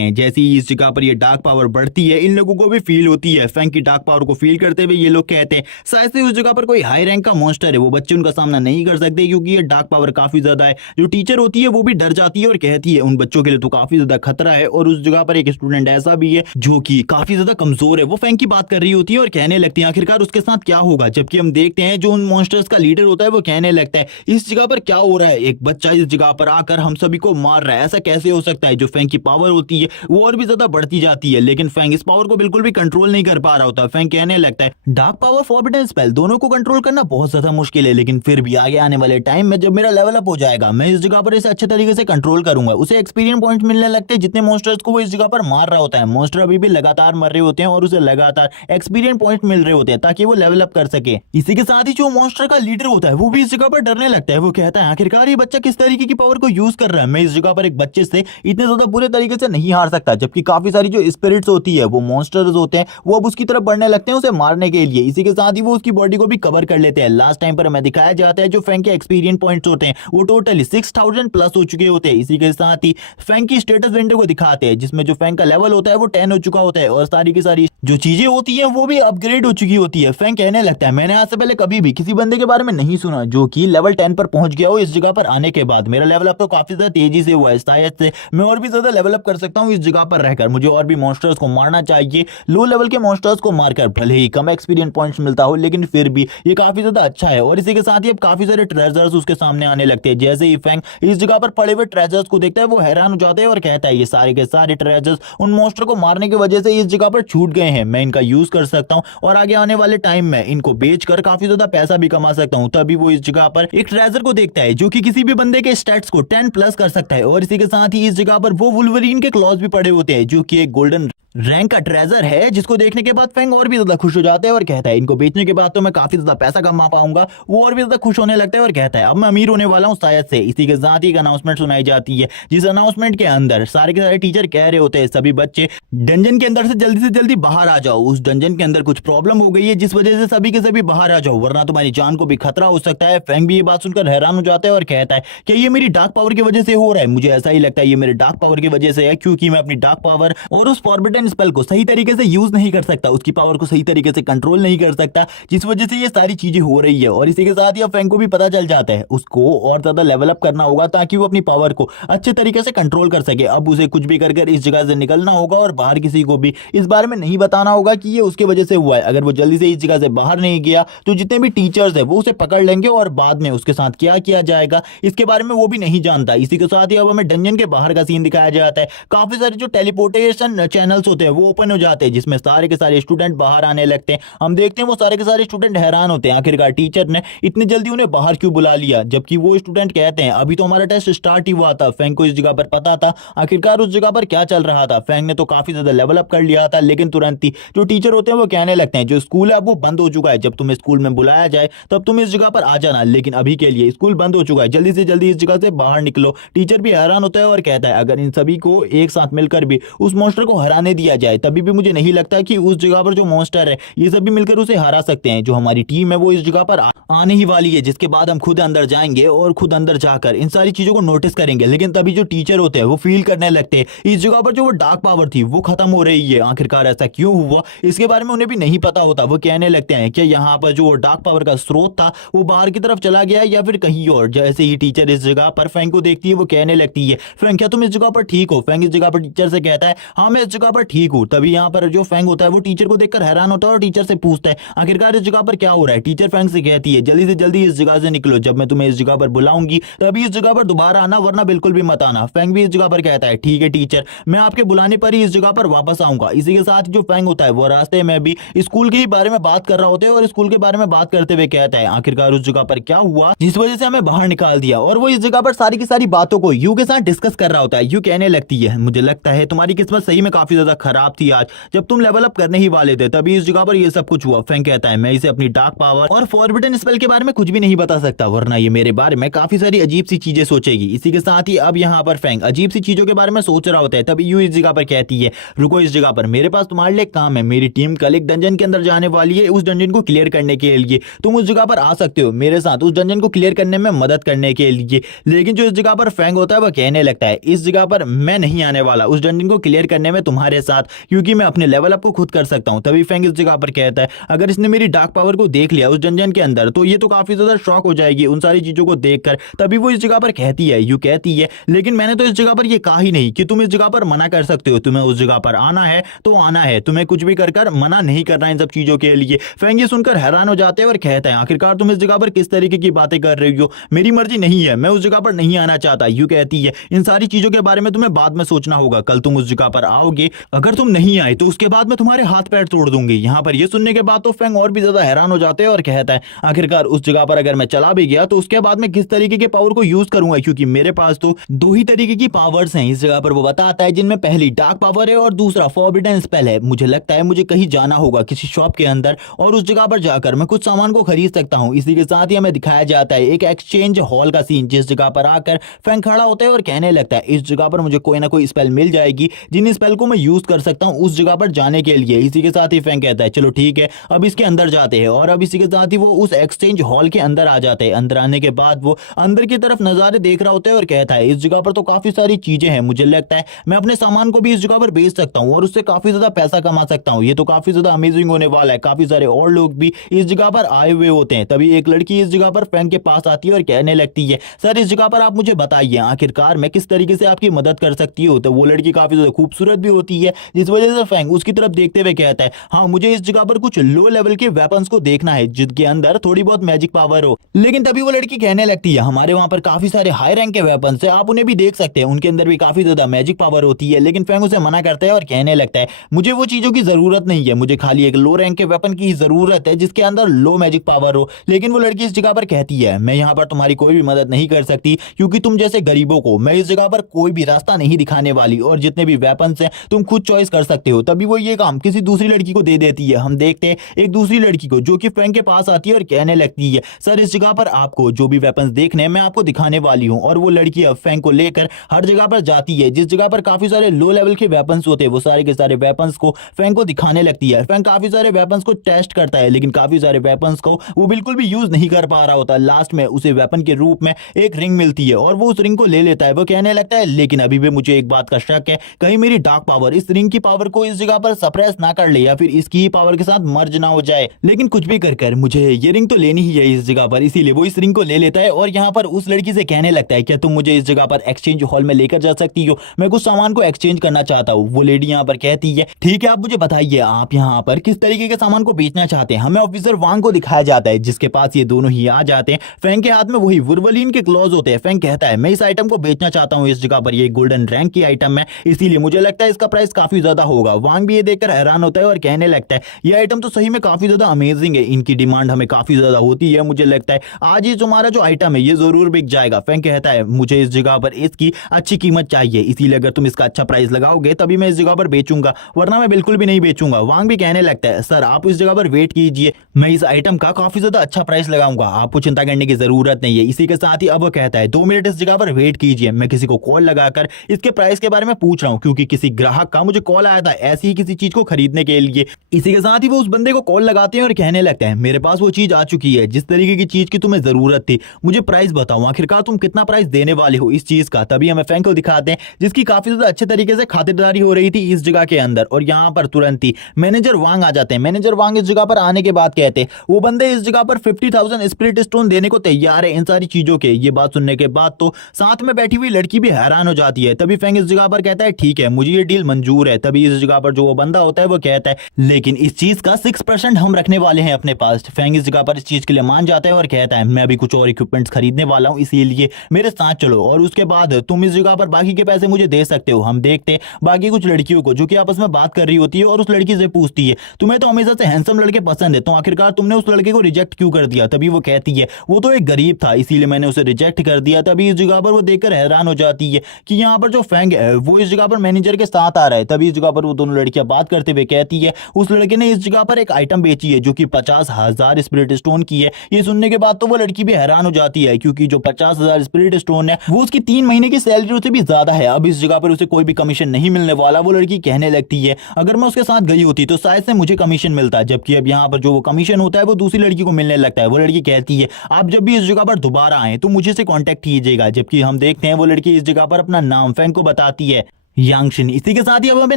हैं। जैसे ही इस जगह पर ये डार्क पावर बढ़ती है इन लोगों को भी फील होती है। फैंग की डार्क पावर को फील करते हुए ये लोग कहते हैं शायद से उस जगह पर कोई हाई रैंक का मॉन्स्टर है, वो बच्चे उनका सामना नहीं कर सकते क्योंकि ये डार्क पावर काफी ज्यादा है। जो टीचर होती है वो भी डर जाती है और कहती है उन बच्चों के लिए तो काफी ज्यादा खतरा है। और उस जगह पर एक स्टूडेंट ऐसा भी है जो कि काफी ज्यादा कमजोर है, वो फैंग की बात कर रही होती है और कहने लगती है आखिरकार उसके साथ क्या होगा। जबकि हम देखते हैं जो उन मॉन्स्टर्स का लीडर होता है वो कहने लगता है इस जगह पर क्या हो रहा है, एक बच्चा इस जगह पर आकर हम सभी को मार रहा है, ऐसा कैसे हो सकता है। जो फैंग की पावर होती है वो और भी ज्यादा बढ़ती जाती है लेकिन फैंग इस पावर को बिल्कुल भी कंट्रोल नहीं कर पा रहा होता। फैंग कहने लगता है डार्क पावर फॉरबिडन स्पेल दोनों को कंट्रोल करना बहुत ज्यादा मुश्किल है, लेकिन फिर भी आगे आने वाले टाइम में जब मेरा लेवल अप हो जाएगा मैं इस जगह पर इसे अच्छे तरीके से कंट्रोल करूंगा। उसे एक्सपीरियंस पॉइंट मिलने लगते हैं जितने मॉन्स्टर्स को वो इस जगह पर मार रहा होता है। मॉन्स्टर अभी भी लगातार मर रहे होते हैं और उसे लगातार एक्सपीरियंस पॉइंट मिल रहे होते हैं ताकि वो लेवल अप कर सके। इसी के साथ ही जो मॉन्स्टर का लीडर होता है वो भी इस जगह पर डरने लगता है। वो कहता है आखिरकार ये बच्चा किस तरीके की पावर को यूज कर रहा है, मैं इस जगह पर एक बच्चे से इतने ज्यादा बुरे तरीके से नहीं हार सकता। जबकि काफी सारी जो स्पिरिट्स होती है वो मॉन्स्टर्स होते हैं वो अब उसकी तरफ बढ़ने लगते हैं उसे मारने के लिए। इसी के साथ ही वो उसकी बॉडी को भी कवर कर लेते हैं। लास्ट टाइम पर हमें दिखाया जाता है जो फैंग के एक्सपीरियंस पॉइंट्स होते हैं वो टोटली 6000 प्लस हो चुके होते हैं। इसी के साथ ही फैंग की स्टेटस विंडो को दिखाते हैं जिसमें जो फैंग का लेवल होता है वो 10 हो चुका होता है और सारी की सारी जो चीजें होती है वो भी अपग्रेड हो चुकी होती है। फैंग कहने लगता है मैंने आज से पहले कभी भी किसी बंदे के बारे में नहीं सुना जो कि लेवल 10 पर पहुंच गया हो इस जगह पर आने के बाद। मेरा लेवल अप तो काफी ज्यादा तेजी से हुआ है, शायद से मैं और भी ज्यादा लेवल अप कर सकता हूं इस जगह पर रहकर। मुझे और भी मॉन्स्टर्स को मारना चाहिए। लो लेवल के मॉन्स्टर्स को मारकर भले ही कम एक्सपीरियंस पॉइंट्स मिलता हो लेकिन फिर भी ये काफी ज्यादा अच्छा है। और इसी के साथ ही अब काफी सारे ट्रेजर्स उसके सामने आने लगते हैं। जैसे ही फैंग इस जगह पर पड़े हुए ट्रेजर्स को देखता है वो हैरान हो जाता है और कहता है ये सारे के सारे ट्रेजर्स उन मॉन्स्टर को मारने की वजह से इस जगह पर छूट गए हैं, मैं इनका यूज कर सकता हूं और आगे आने वाले टाइम में इनको बेचकर काफी ज्यादा पैसा भी कमा सकता हूं। तभी वो इस जगह पर एक ट्रेजर को देखता है जो कि किसी भी बंदे के स्टैट्स को 10 प्लस कर सकता है। और इसी के साथ ही इस जगह पर वो वुल्वरीन के क्लॉज भी पड़े होते हैं जो कि एक गोल्डन रैंक का ट्रेजर है, जिसको देखने के बाद फैंग और भी ज्यादा खुश हो जाता है और कहता है इनको बेचने के बाद तो मैं काफी ज्यादा पैसा कमा पाऊंगा। वो और भी ज्यादा खुश होने लगता है और कहता है अब मैं अमीर होने वाला हूं शायद से। इसी के साथ ही एक अनाउंसमेंट सुनाई जाती है जिस अनाउंसमेंट के अंदर सारे के सारे टीचर कह रहे होते हैं सभी बच्चे डंजन के अंदर से जल्दी बाहर आ जाओ, उस डंजन के अंदर कुछ प्रॉब्लम हो गई है जिस वजह से सभी के सभी बाहर आ जाओ वरना तुम्हारी जान को भी खतरा हो सकता है। फैंग भी ये बात सुनकर हैरान हो जाता है और कहता है कि ये मेरी डार्क पावर की वजह से हो रहा है। मुझे ऐसा ही लगता है ये मेरे डार्क पावर की वजह से है क्योंकि मैं अपनी डार्क पावर और उस फॉरबिडन स्पेल को सही तरीके से यूज नहीं कर सकता, उसकी पावर को सही तरीके से कंट्रोल नहीं कर सकता जिस वजह से ये सारी चीजें हो रही है। और इसी के साथ ही अब फैंग को भी पता चल जाता है उसको और ज्यादा लेवल अप करना होगा ताकि वो अपनी पावर को अच्छे तरीके से कंट्रोल कर सके। अब उसे कुछ भी कर इस जगह से निकलना होगा और बाहर किसी को भी इस बारे में नहीं बताना होगा कि ये उसके वजह से हुआ है। अगर वो जल्दी से इस जगह से बाहर नहीं गया तो जितने भी टीचर्स है वो उसे पकड़ लेंगे और बाद में उसके साथ क्या किया जाएगा इसके बारे में वो भी नहीं जानता। इसी के साथ ही अब हमें डंजन के बाहर का सीन दिखाया जाता है। काफी सारे जो टेलीपोर्टेशन चैनल्स होते हैं वो ओपन हो जाते हैं जिसमें सारे के सारे स्टूडेंट बाहर आने लगते हैं। हम देखते हैं वो सारे के सारे स्टूडेंट हैरान होते हैं आखिरकार टीचर ने इतनी जल्दी उन्हें बाहर क्यों बुला लिया। जबकि वो स्टूडेंट कहते हैं अभी तो हमारा टेस्ट स्टार्ट ही हुआ था। फैंग को इस जगह पर पता था आखिरकार उस जगह पर क्या चल रहा था। फैंग ने तो काफी ज्यादा लेवल अप कर लिया था लेकिन तुरंत ही जो टीचर होते हैं वो कहने लगते हैं जो स्कूल है अब वो बंद हो चुका है, जब तुम्हें स्कूल में बुलाया जाए तब तुम इस जगह पर आ जाना, लेकिन अभी के लिए स्कूल बंद हो चुका है, जल्दी से जल्दी इस जगह से बाहर निकलो। टीचर भी हैरान होता है और कहता है अगर इन सभी को एक साथ मिलकर भी उस मॉन्स्टर को हराने दिया जाए तभी भी मुझे नहीं लगता कि उस जगह पर जो मॉन्स्टर है ये सभी मिलकर उसे हरा सकते हैं। जो हमारी टीम है वो इस जगह पर आने ही वाली है जिसके बाद हम खुद अंदर जाएंगे और खुद अंदर जाकर इन सारी चीजों को नोटिस करेंगे। लेकिन तभी जो टीचर होते हैं वो फील करने लगते हैं इस जगह पर जो वो डार्क पावर थी वो खत्म हो रही है। आखिरकार ऐसा क्यों हुआ इसके बारे में उन्हें भी नहीं पता होता। वो कहने लगते हैं कि यहाँ पर जो डार्क पावर का स्रोत था वो बाहर की तरफ चला गया या फिर कहीं और। जैसे ही टीचर इस जगह पर फैंग को देखती है वो कहने लगती है फैंग क्या तुम इस जगह पर ठीक हो। फैंग इस जगह पर टीचर से कहता है हाँ मैं इस जगह पर ठीक हूँ। तभी यहाँ पर जो फैंग होता है वो टीचर को देखकर हैरान होता है और टीचर से पूछता है आखिरकार इस जगह पर क्या हो रहा है। टीचर फैंग से कहती है जल्दी से जल्दी इस जगह से निकलो, जब मैं तुम्हें इस जगह पर बुलाऊंगी तभी इस जगह पर दोबारा आना वरना बिल्कुल भी मत आना। फैंग भी इस जगह पर कहता है ठीक है टीचर मैं आपके बुलाने पर ही इस जगह पर वापस आऊंगा। इसी के साथ जो फैंग होता है वो रास्ते में भी स्कूल के बारे में बात कर रहा होता है और स्कूल के बारे में बात करते हुए कहता है आखिरकार उस जगह पर क्या हुआ जिस वजह से हमें बाहर निकाल दिया। और वो इस जगह पर सारी की सारी बातों को यू के साथ डिस्कस कर रहा होता है। यू कहने लगती है मुझे लगता है तुम्हारी किस्मत सही में काफी ज्यादा खराब थी आज, जब तुम लेवल अप करने ही वाले थे तभी इस जगह पर ये सब कुछ हुआ। फैंक कहता है मैं इसे अपनी डार्क पावर और फॉरबिडन स्पेल के बारे में कुछ भी नहीं बता सकता, वरना ये मेरे बारे में काफी सारी अजीब सी चीजें सोचेगी। इसी के साथ ही अब यहाँ पर फैंक अजीब सी चीजों के बारे में सोच रहा होता है, तभी यू इस जगह पर कहती है रुको इस जगह पर, मेरे पास तुम्हारे लिए काम है। मेरी टीम कल एक डंजन के अंदर जाने वाली है, उस डंजन को क्लियर करने के लिए तुम उस जगह पर आ सकते हो मेरे साथ उस डंजन को क्लियर करने में मदद करने के लिए। लेकिन जो इस जगह पर फैंक होता है वह कहने लगता है इस जगह पर मैं नहीं आने वाला उस डंजन को क्लियर करने में तुम्हारे साथ, क्योंकि मैं अपने लेवल अप को खुद कर सकता हूं। तभी फैंक इस जगह पर कहता है अगर इसने मेरी डार्क पावर को देख लिया उस डंजन के अंदर तो ये तो काफी ज्यादा शॉक हो जाएगी उन सारी चीजों को देखकर। तभी वो इस जगह पर कहती है यू कहती है लेकिन मैंने तो इस जगह पर ये कहा ही नहीं कि तुम इस जगह पर मना कर सकते हो, तुम्हें उस जगह पर आना है तो आना है, तुम्हें कुछ भी कर मना नहीं करना इन सब चीजों के लिए। फैंक ये सुनकर हैरान हो जाते हैं और कहता है आखिरकार तुम इस जगह पर किस तरीके की बातें कर रही हो, मेरी मर्जी नहीं है, मैं उस जगह पर नहीं आना चाहता। यू कहती है इन सारी चीजों के बारे में तुम्हें बाद में सोचना होगा, कल तुम उस जगह पर आओगे, अगर तुम नहीं आए तो उसके बाद मैं तुम्हारे हाथ पैर तोड़ दूंगी। यहाँ पर ये सुनने के बाद तो फैंक और भी ज्यादा हैरान हो जाते हैं और कहता है आखिरकार उस जगह पर अगर मैं चला भी गया तो उसके बाद मैं किस तरीके के पावर को यूज करूंगा, क्योंकि मेरे पास तो दो ही तरीके की पावर्स हैं। इस जगह पर वो बताता है जिनमें पहली डार्क पावर है और दूसरा फॉरबिडन स्पेल है। मुझे लगता है मुझे कहीं जाना होगा किसी शॉप के अंदर और उस जगह पर जाकर मैं कुछ सामान को खरीद सकता हूँ। इसी के साथ ही हमें दिखाया जाता है एक एक्सचेंज हॉल का सीन, जिस जगह पर आकर फैंक खड़ा होता है और कहने लगता है इस जगह पर मुझे कोई ना कोई स्पेल मिल जाएगी जिन स्पेल को मैं यूज कर सकता हूँ उस जगह पर जाने के लिए। इसी के साथ ही फैंक कहता है चलो ठीक है अब इसके अंदर जाते हैं, और अब इसी के साथ ही वो उस एक्सचेंज हॉल के अंदर आ जाते हैं। अंदर आने के बाद वो अंदर की तरफ नजारे देख रहा होता है और कहता है इस जगह पर तो काफी सारी चीजें हैं, मुझे लगता है मैं अपने सामान को भी इस जगह पर बेच सकता हूँ और उससे काफी ज्यादा पैसा कमा सकता हूँ, ये तो काफी ज्यादा अमेजिंग होने वाला है। काफी सारे और लोग भी इस जगह पर आए हुए होते हैं। तभी एक लड़की इस जगह पर फैंक के पास आती है और कहने लगती है सर इस जगह पर आप मुझे बताइए आखिरकार मैं किस तरीके से आपकी मदद कर सकती हूँ। तो वो लड़की काफी ज्यादा खूबसूरत भी होती है, जिस वजह से फैंक उसकी तरफ देखते हुए कहता है हाँ मुझे इस जगह पर कुछ लो लेवल के वेपन्स को देखना है जिनके अंदर थोड़ी बहुत मैजिक पावर हो। लेकिन तभी वो लड़की कहने लगती है हमारे वहां पर काफी सारे हाई रैंक के वेपन्स है, आप उन्हें भी देख सकते हैं, उनके अंदर भी काफी ज्यादा मैजिक पावर होती है। लेकिन फैंक उसे मना करता है और कहने लगता है मुझे वो चीजों की जरूरत नहीं है, मुझे खाली एक लो रैंक के वेपन की जरूरत है जिसके अंदर लो मैजिक पावर हो। लेकिन वो लड़की इस जगह पर कहती है मैं यहाँ पर तुम्हारी कोई भी मदद नहीं कर सकती, क्योंकि तुम जैसे गरीबों को मैं इस जगह पर कोई भी रास्ता नहीं दिखाने वाली, और जितने भी वेपन्स हैं तुम खुद चॉइस कर सकते हो। तभी वो ये काम किसी दूसरी लड़की को दे देती है। हम देखते हैं एक दूसरी लड़की को जो कि फैंक के पास आती है और कहने लगती है सर इस जगह पर आपको जो भी वेपन्स देखने हैं मैं आपको दिखाने वाली हूँ। और वो लड़की अब फैंक को लेकर हर जगह पर जाती है जिस जगह पर काफी सारे लो लेवल के वेपन्स होते हैं, वो सारे के सारे वेपन्स को फैंक को दिखाने लगती है। फैंक काफी सारे वेपन्स को टेस्ट करता है, लेकिन काफी सारे वेपन्स को वो बिल्कुल भी यूज नहीं कर पा रहा होता। लास्ट में उसे वेपन के रूप में एक रिंग मिलती है और वो उस रिंग को ले लेता है। वो कहने लगता है लेकिन अभी भी मुझे एक बात का शक है, कहीं मेरी डार्क पावर इस रिंग की पावर को इस जगह पर सप्रेस ना कर ले या फिर इसकी ही पावर के साथ मर्ज ना हो जाए। लेकिन कुछ भी कर मुझे ये रिंग तो लेनी ही है इस जगह पर, इसीलिए वो इस रिंग को ले लेता है और यहाँ पर उस लड़की से कहने लगता है क्या तुम मुझे इस जगह पर एक्सचेंज हॉल में लेकर जा सकती हो, मैं कुछ सामान को एक्सचेंज करना चाहता हूँ। वो लेडी यहाँ पर कहती है ठीक है आप मुझे बताइए आप यहाँ पर किस तरीके के सामान को बेचना चाहते हैं। हमें ऑफिसर वांग को दिखाया जाता है जिसके पास ये दोनों ही आ जाते हैं। फैंक के हाथ में वही वुल्वरीन के क्लॉज होते हैं। फैंक कहता है मैं इस आइटम को बेचना चाहता हूँ इस जगह पर, ये गोल्डन रैंक की आइटम है इसीलिए मुझे लगता है इसका प्राइस काफी ज्यादा होगा। वांग भी ये देखकर हैरान होता है और कहने लगता है ये आइटम तो सही में काफी ज्यादा अमेजिंग है, इनकी डिमांड हमें काफी ज्यादा होती है, मुझे लगता है आज ही तुम्हारा जो आइटम है ये जरूर बिक जाएगा। फैंक कहता है मुझे इस जगह पर इसकी अच्छी कीमत चाहिए, इसीलिए अगर तुम इसका अच्छा प्राइस लगाओगे तभी मैं इस जगह पर बेचूंगा, वरना मैं बिल्कुल भी नहीं बेचूंगा। वांग भी कहने लगता है सर आप इस जगह पर वेट कीजिए, मैं इस आइटम का काफी ज्यादा अच्छा प्राइस लगाऊंगा, आपको चिंता करने की जरूरत नहीं है। इसी के साथ ही अब वो कहता है 2 मिनट इस जगह पर वेट कीजिए, मैं किसी को कॉल लगाकर इसके प्राइस के बारे में पूछ रहा हूँ, क्योंकि किसी ग्राहक का मुझे कॉल आया था ऐसी ही किसी चीज को खरीदने के लिए। इसी के साथ ही वो उस बंदे को कॉल लगाते हैं और कहने लगते हैं मेरे पास वो चीज आ चुकी है जिस तरीके की चीज की तुम्हें जरूरत थी, मुझे प्राइस बताओ आखिरकार तुम कितना प्राइस देने वाले हो इस चीज का। तभी हमें फैंक को दिखाते हैं जिसकी काफी ज्यादा अच्छे तरीके से खातिरदारी हो रही थी इस जगह के अंदर, और यहाँ पर तुरंत ही मैनेजर वांग आ जाते हैं। मैनेजर वांग इस जगह पर आने के बाद कहते हैं वो बंदे इस जगह पर 50,000 स्पिरिट स्टोन देने को तैयार है इन सारी चीजों के। ये बात सुनने के बाद तो साथ में बैठी हुई लड़की भी हैरान हो जाती है। तभी फैंक इस जगह पर कहता है ठीक है मुझे ये डील मंजूर है। तभी इस जगह पर जो वो बंदा होता है वो कहता है लेकिन इस चीज का 6% हम रखने वाले हैं अपने पास। फैंक इस जगह पर इस चीज के लिए मान जाता है और कहता है मैं अभी कुछ और इक्विपमेंट्स खरीदने वाला हूं इसीलिए मेरे साथ चलो, और उसके बाद तुम इस जगह पर बाकी के पैसे मुझे दे सकते हो। हम देखते बाकी कुछ लड़कियों को जो कि आपस में बात कर रही होती है और उस लड़की से पूछती है तुम्हें तो हमेशा से हैंडसम लड़के पसंद है, तो आखिरकार तुमने उस लड़के को रिजेक्ट क्यों कर दिया। तभी वो कहती है वो तो एक गरीब था इसीलिए मैंने उसे रिजेक्ट कर दिया। तभी इस जगह पर वो देखकर हैरान हो जाती है कि यहाँ पर जो फैंक है वो इस जगह पर मैनेजर के साथ आ रहा है है। तभी इस जगह पर वो दोनों लड़कियां बात करते हुए कहती है उस लड़के ने इस जगह पर एक आइटम बेची है जो कि 50,000 स्पिरिट स्टोन की है। ये सुनने के बाद तो वो लड़की भी हैरान हो जाती है क्योंकि जो 50,000 स्पिरिट स्टोन है वो उसकी 3 महीने की सैलरी से भी ज्यादा है। अब इस जगह पर उसे कोई भी कमीशन नहीं मिलने वाला। वो लड़की कहने लगती है अगर मैं उसके साथ गई होती तो शायद से मुझे कमीशन मिलता, जबकि अब यहाँ पर जो वो कमीशन होता है वो दूसरी लड़की को मिलने लगता है। वो लड़की कहती है आप जब भी इस जगह पर दोबारा आए तो मुझे से कांटेक्ट कीजिएगा। जबकि हम देखते हैं वो लड़की इस जगह पर अपना नाम फैंग को बताती है, यांगशिन। इसी के साथ ही अब हमें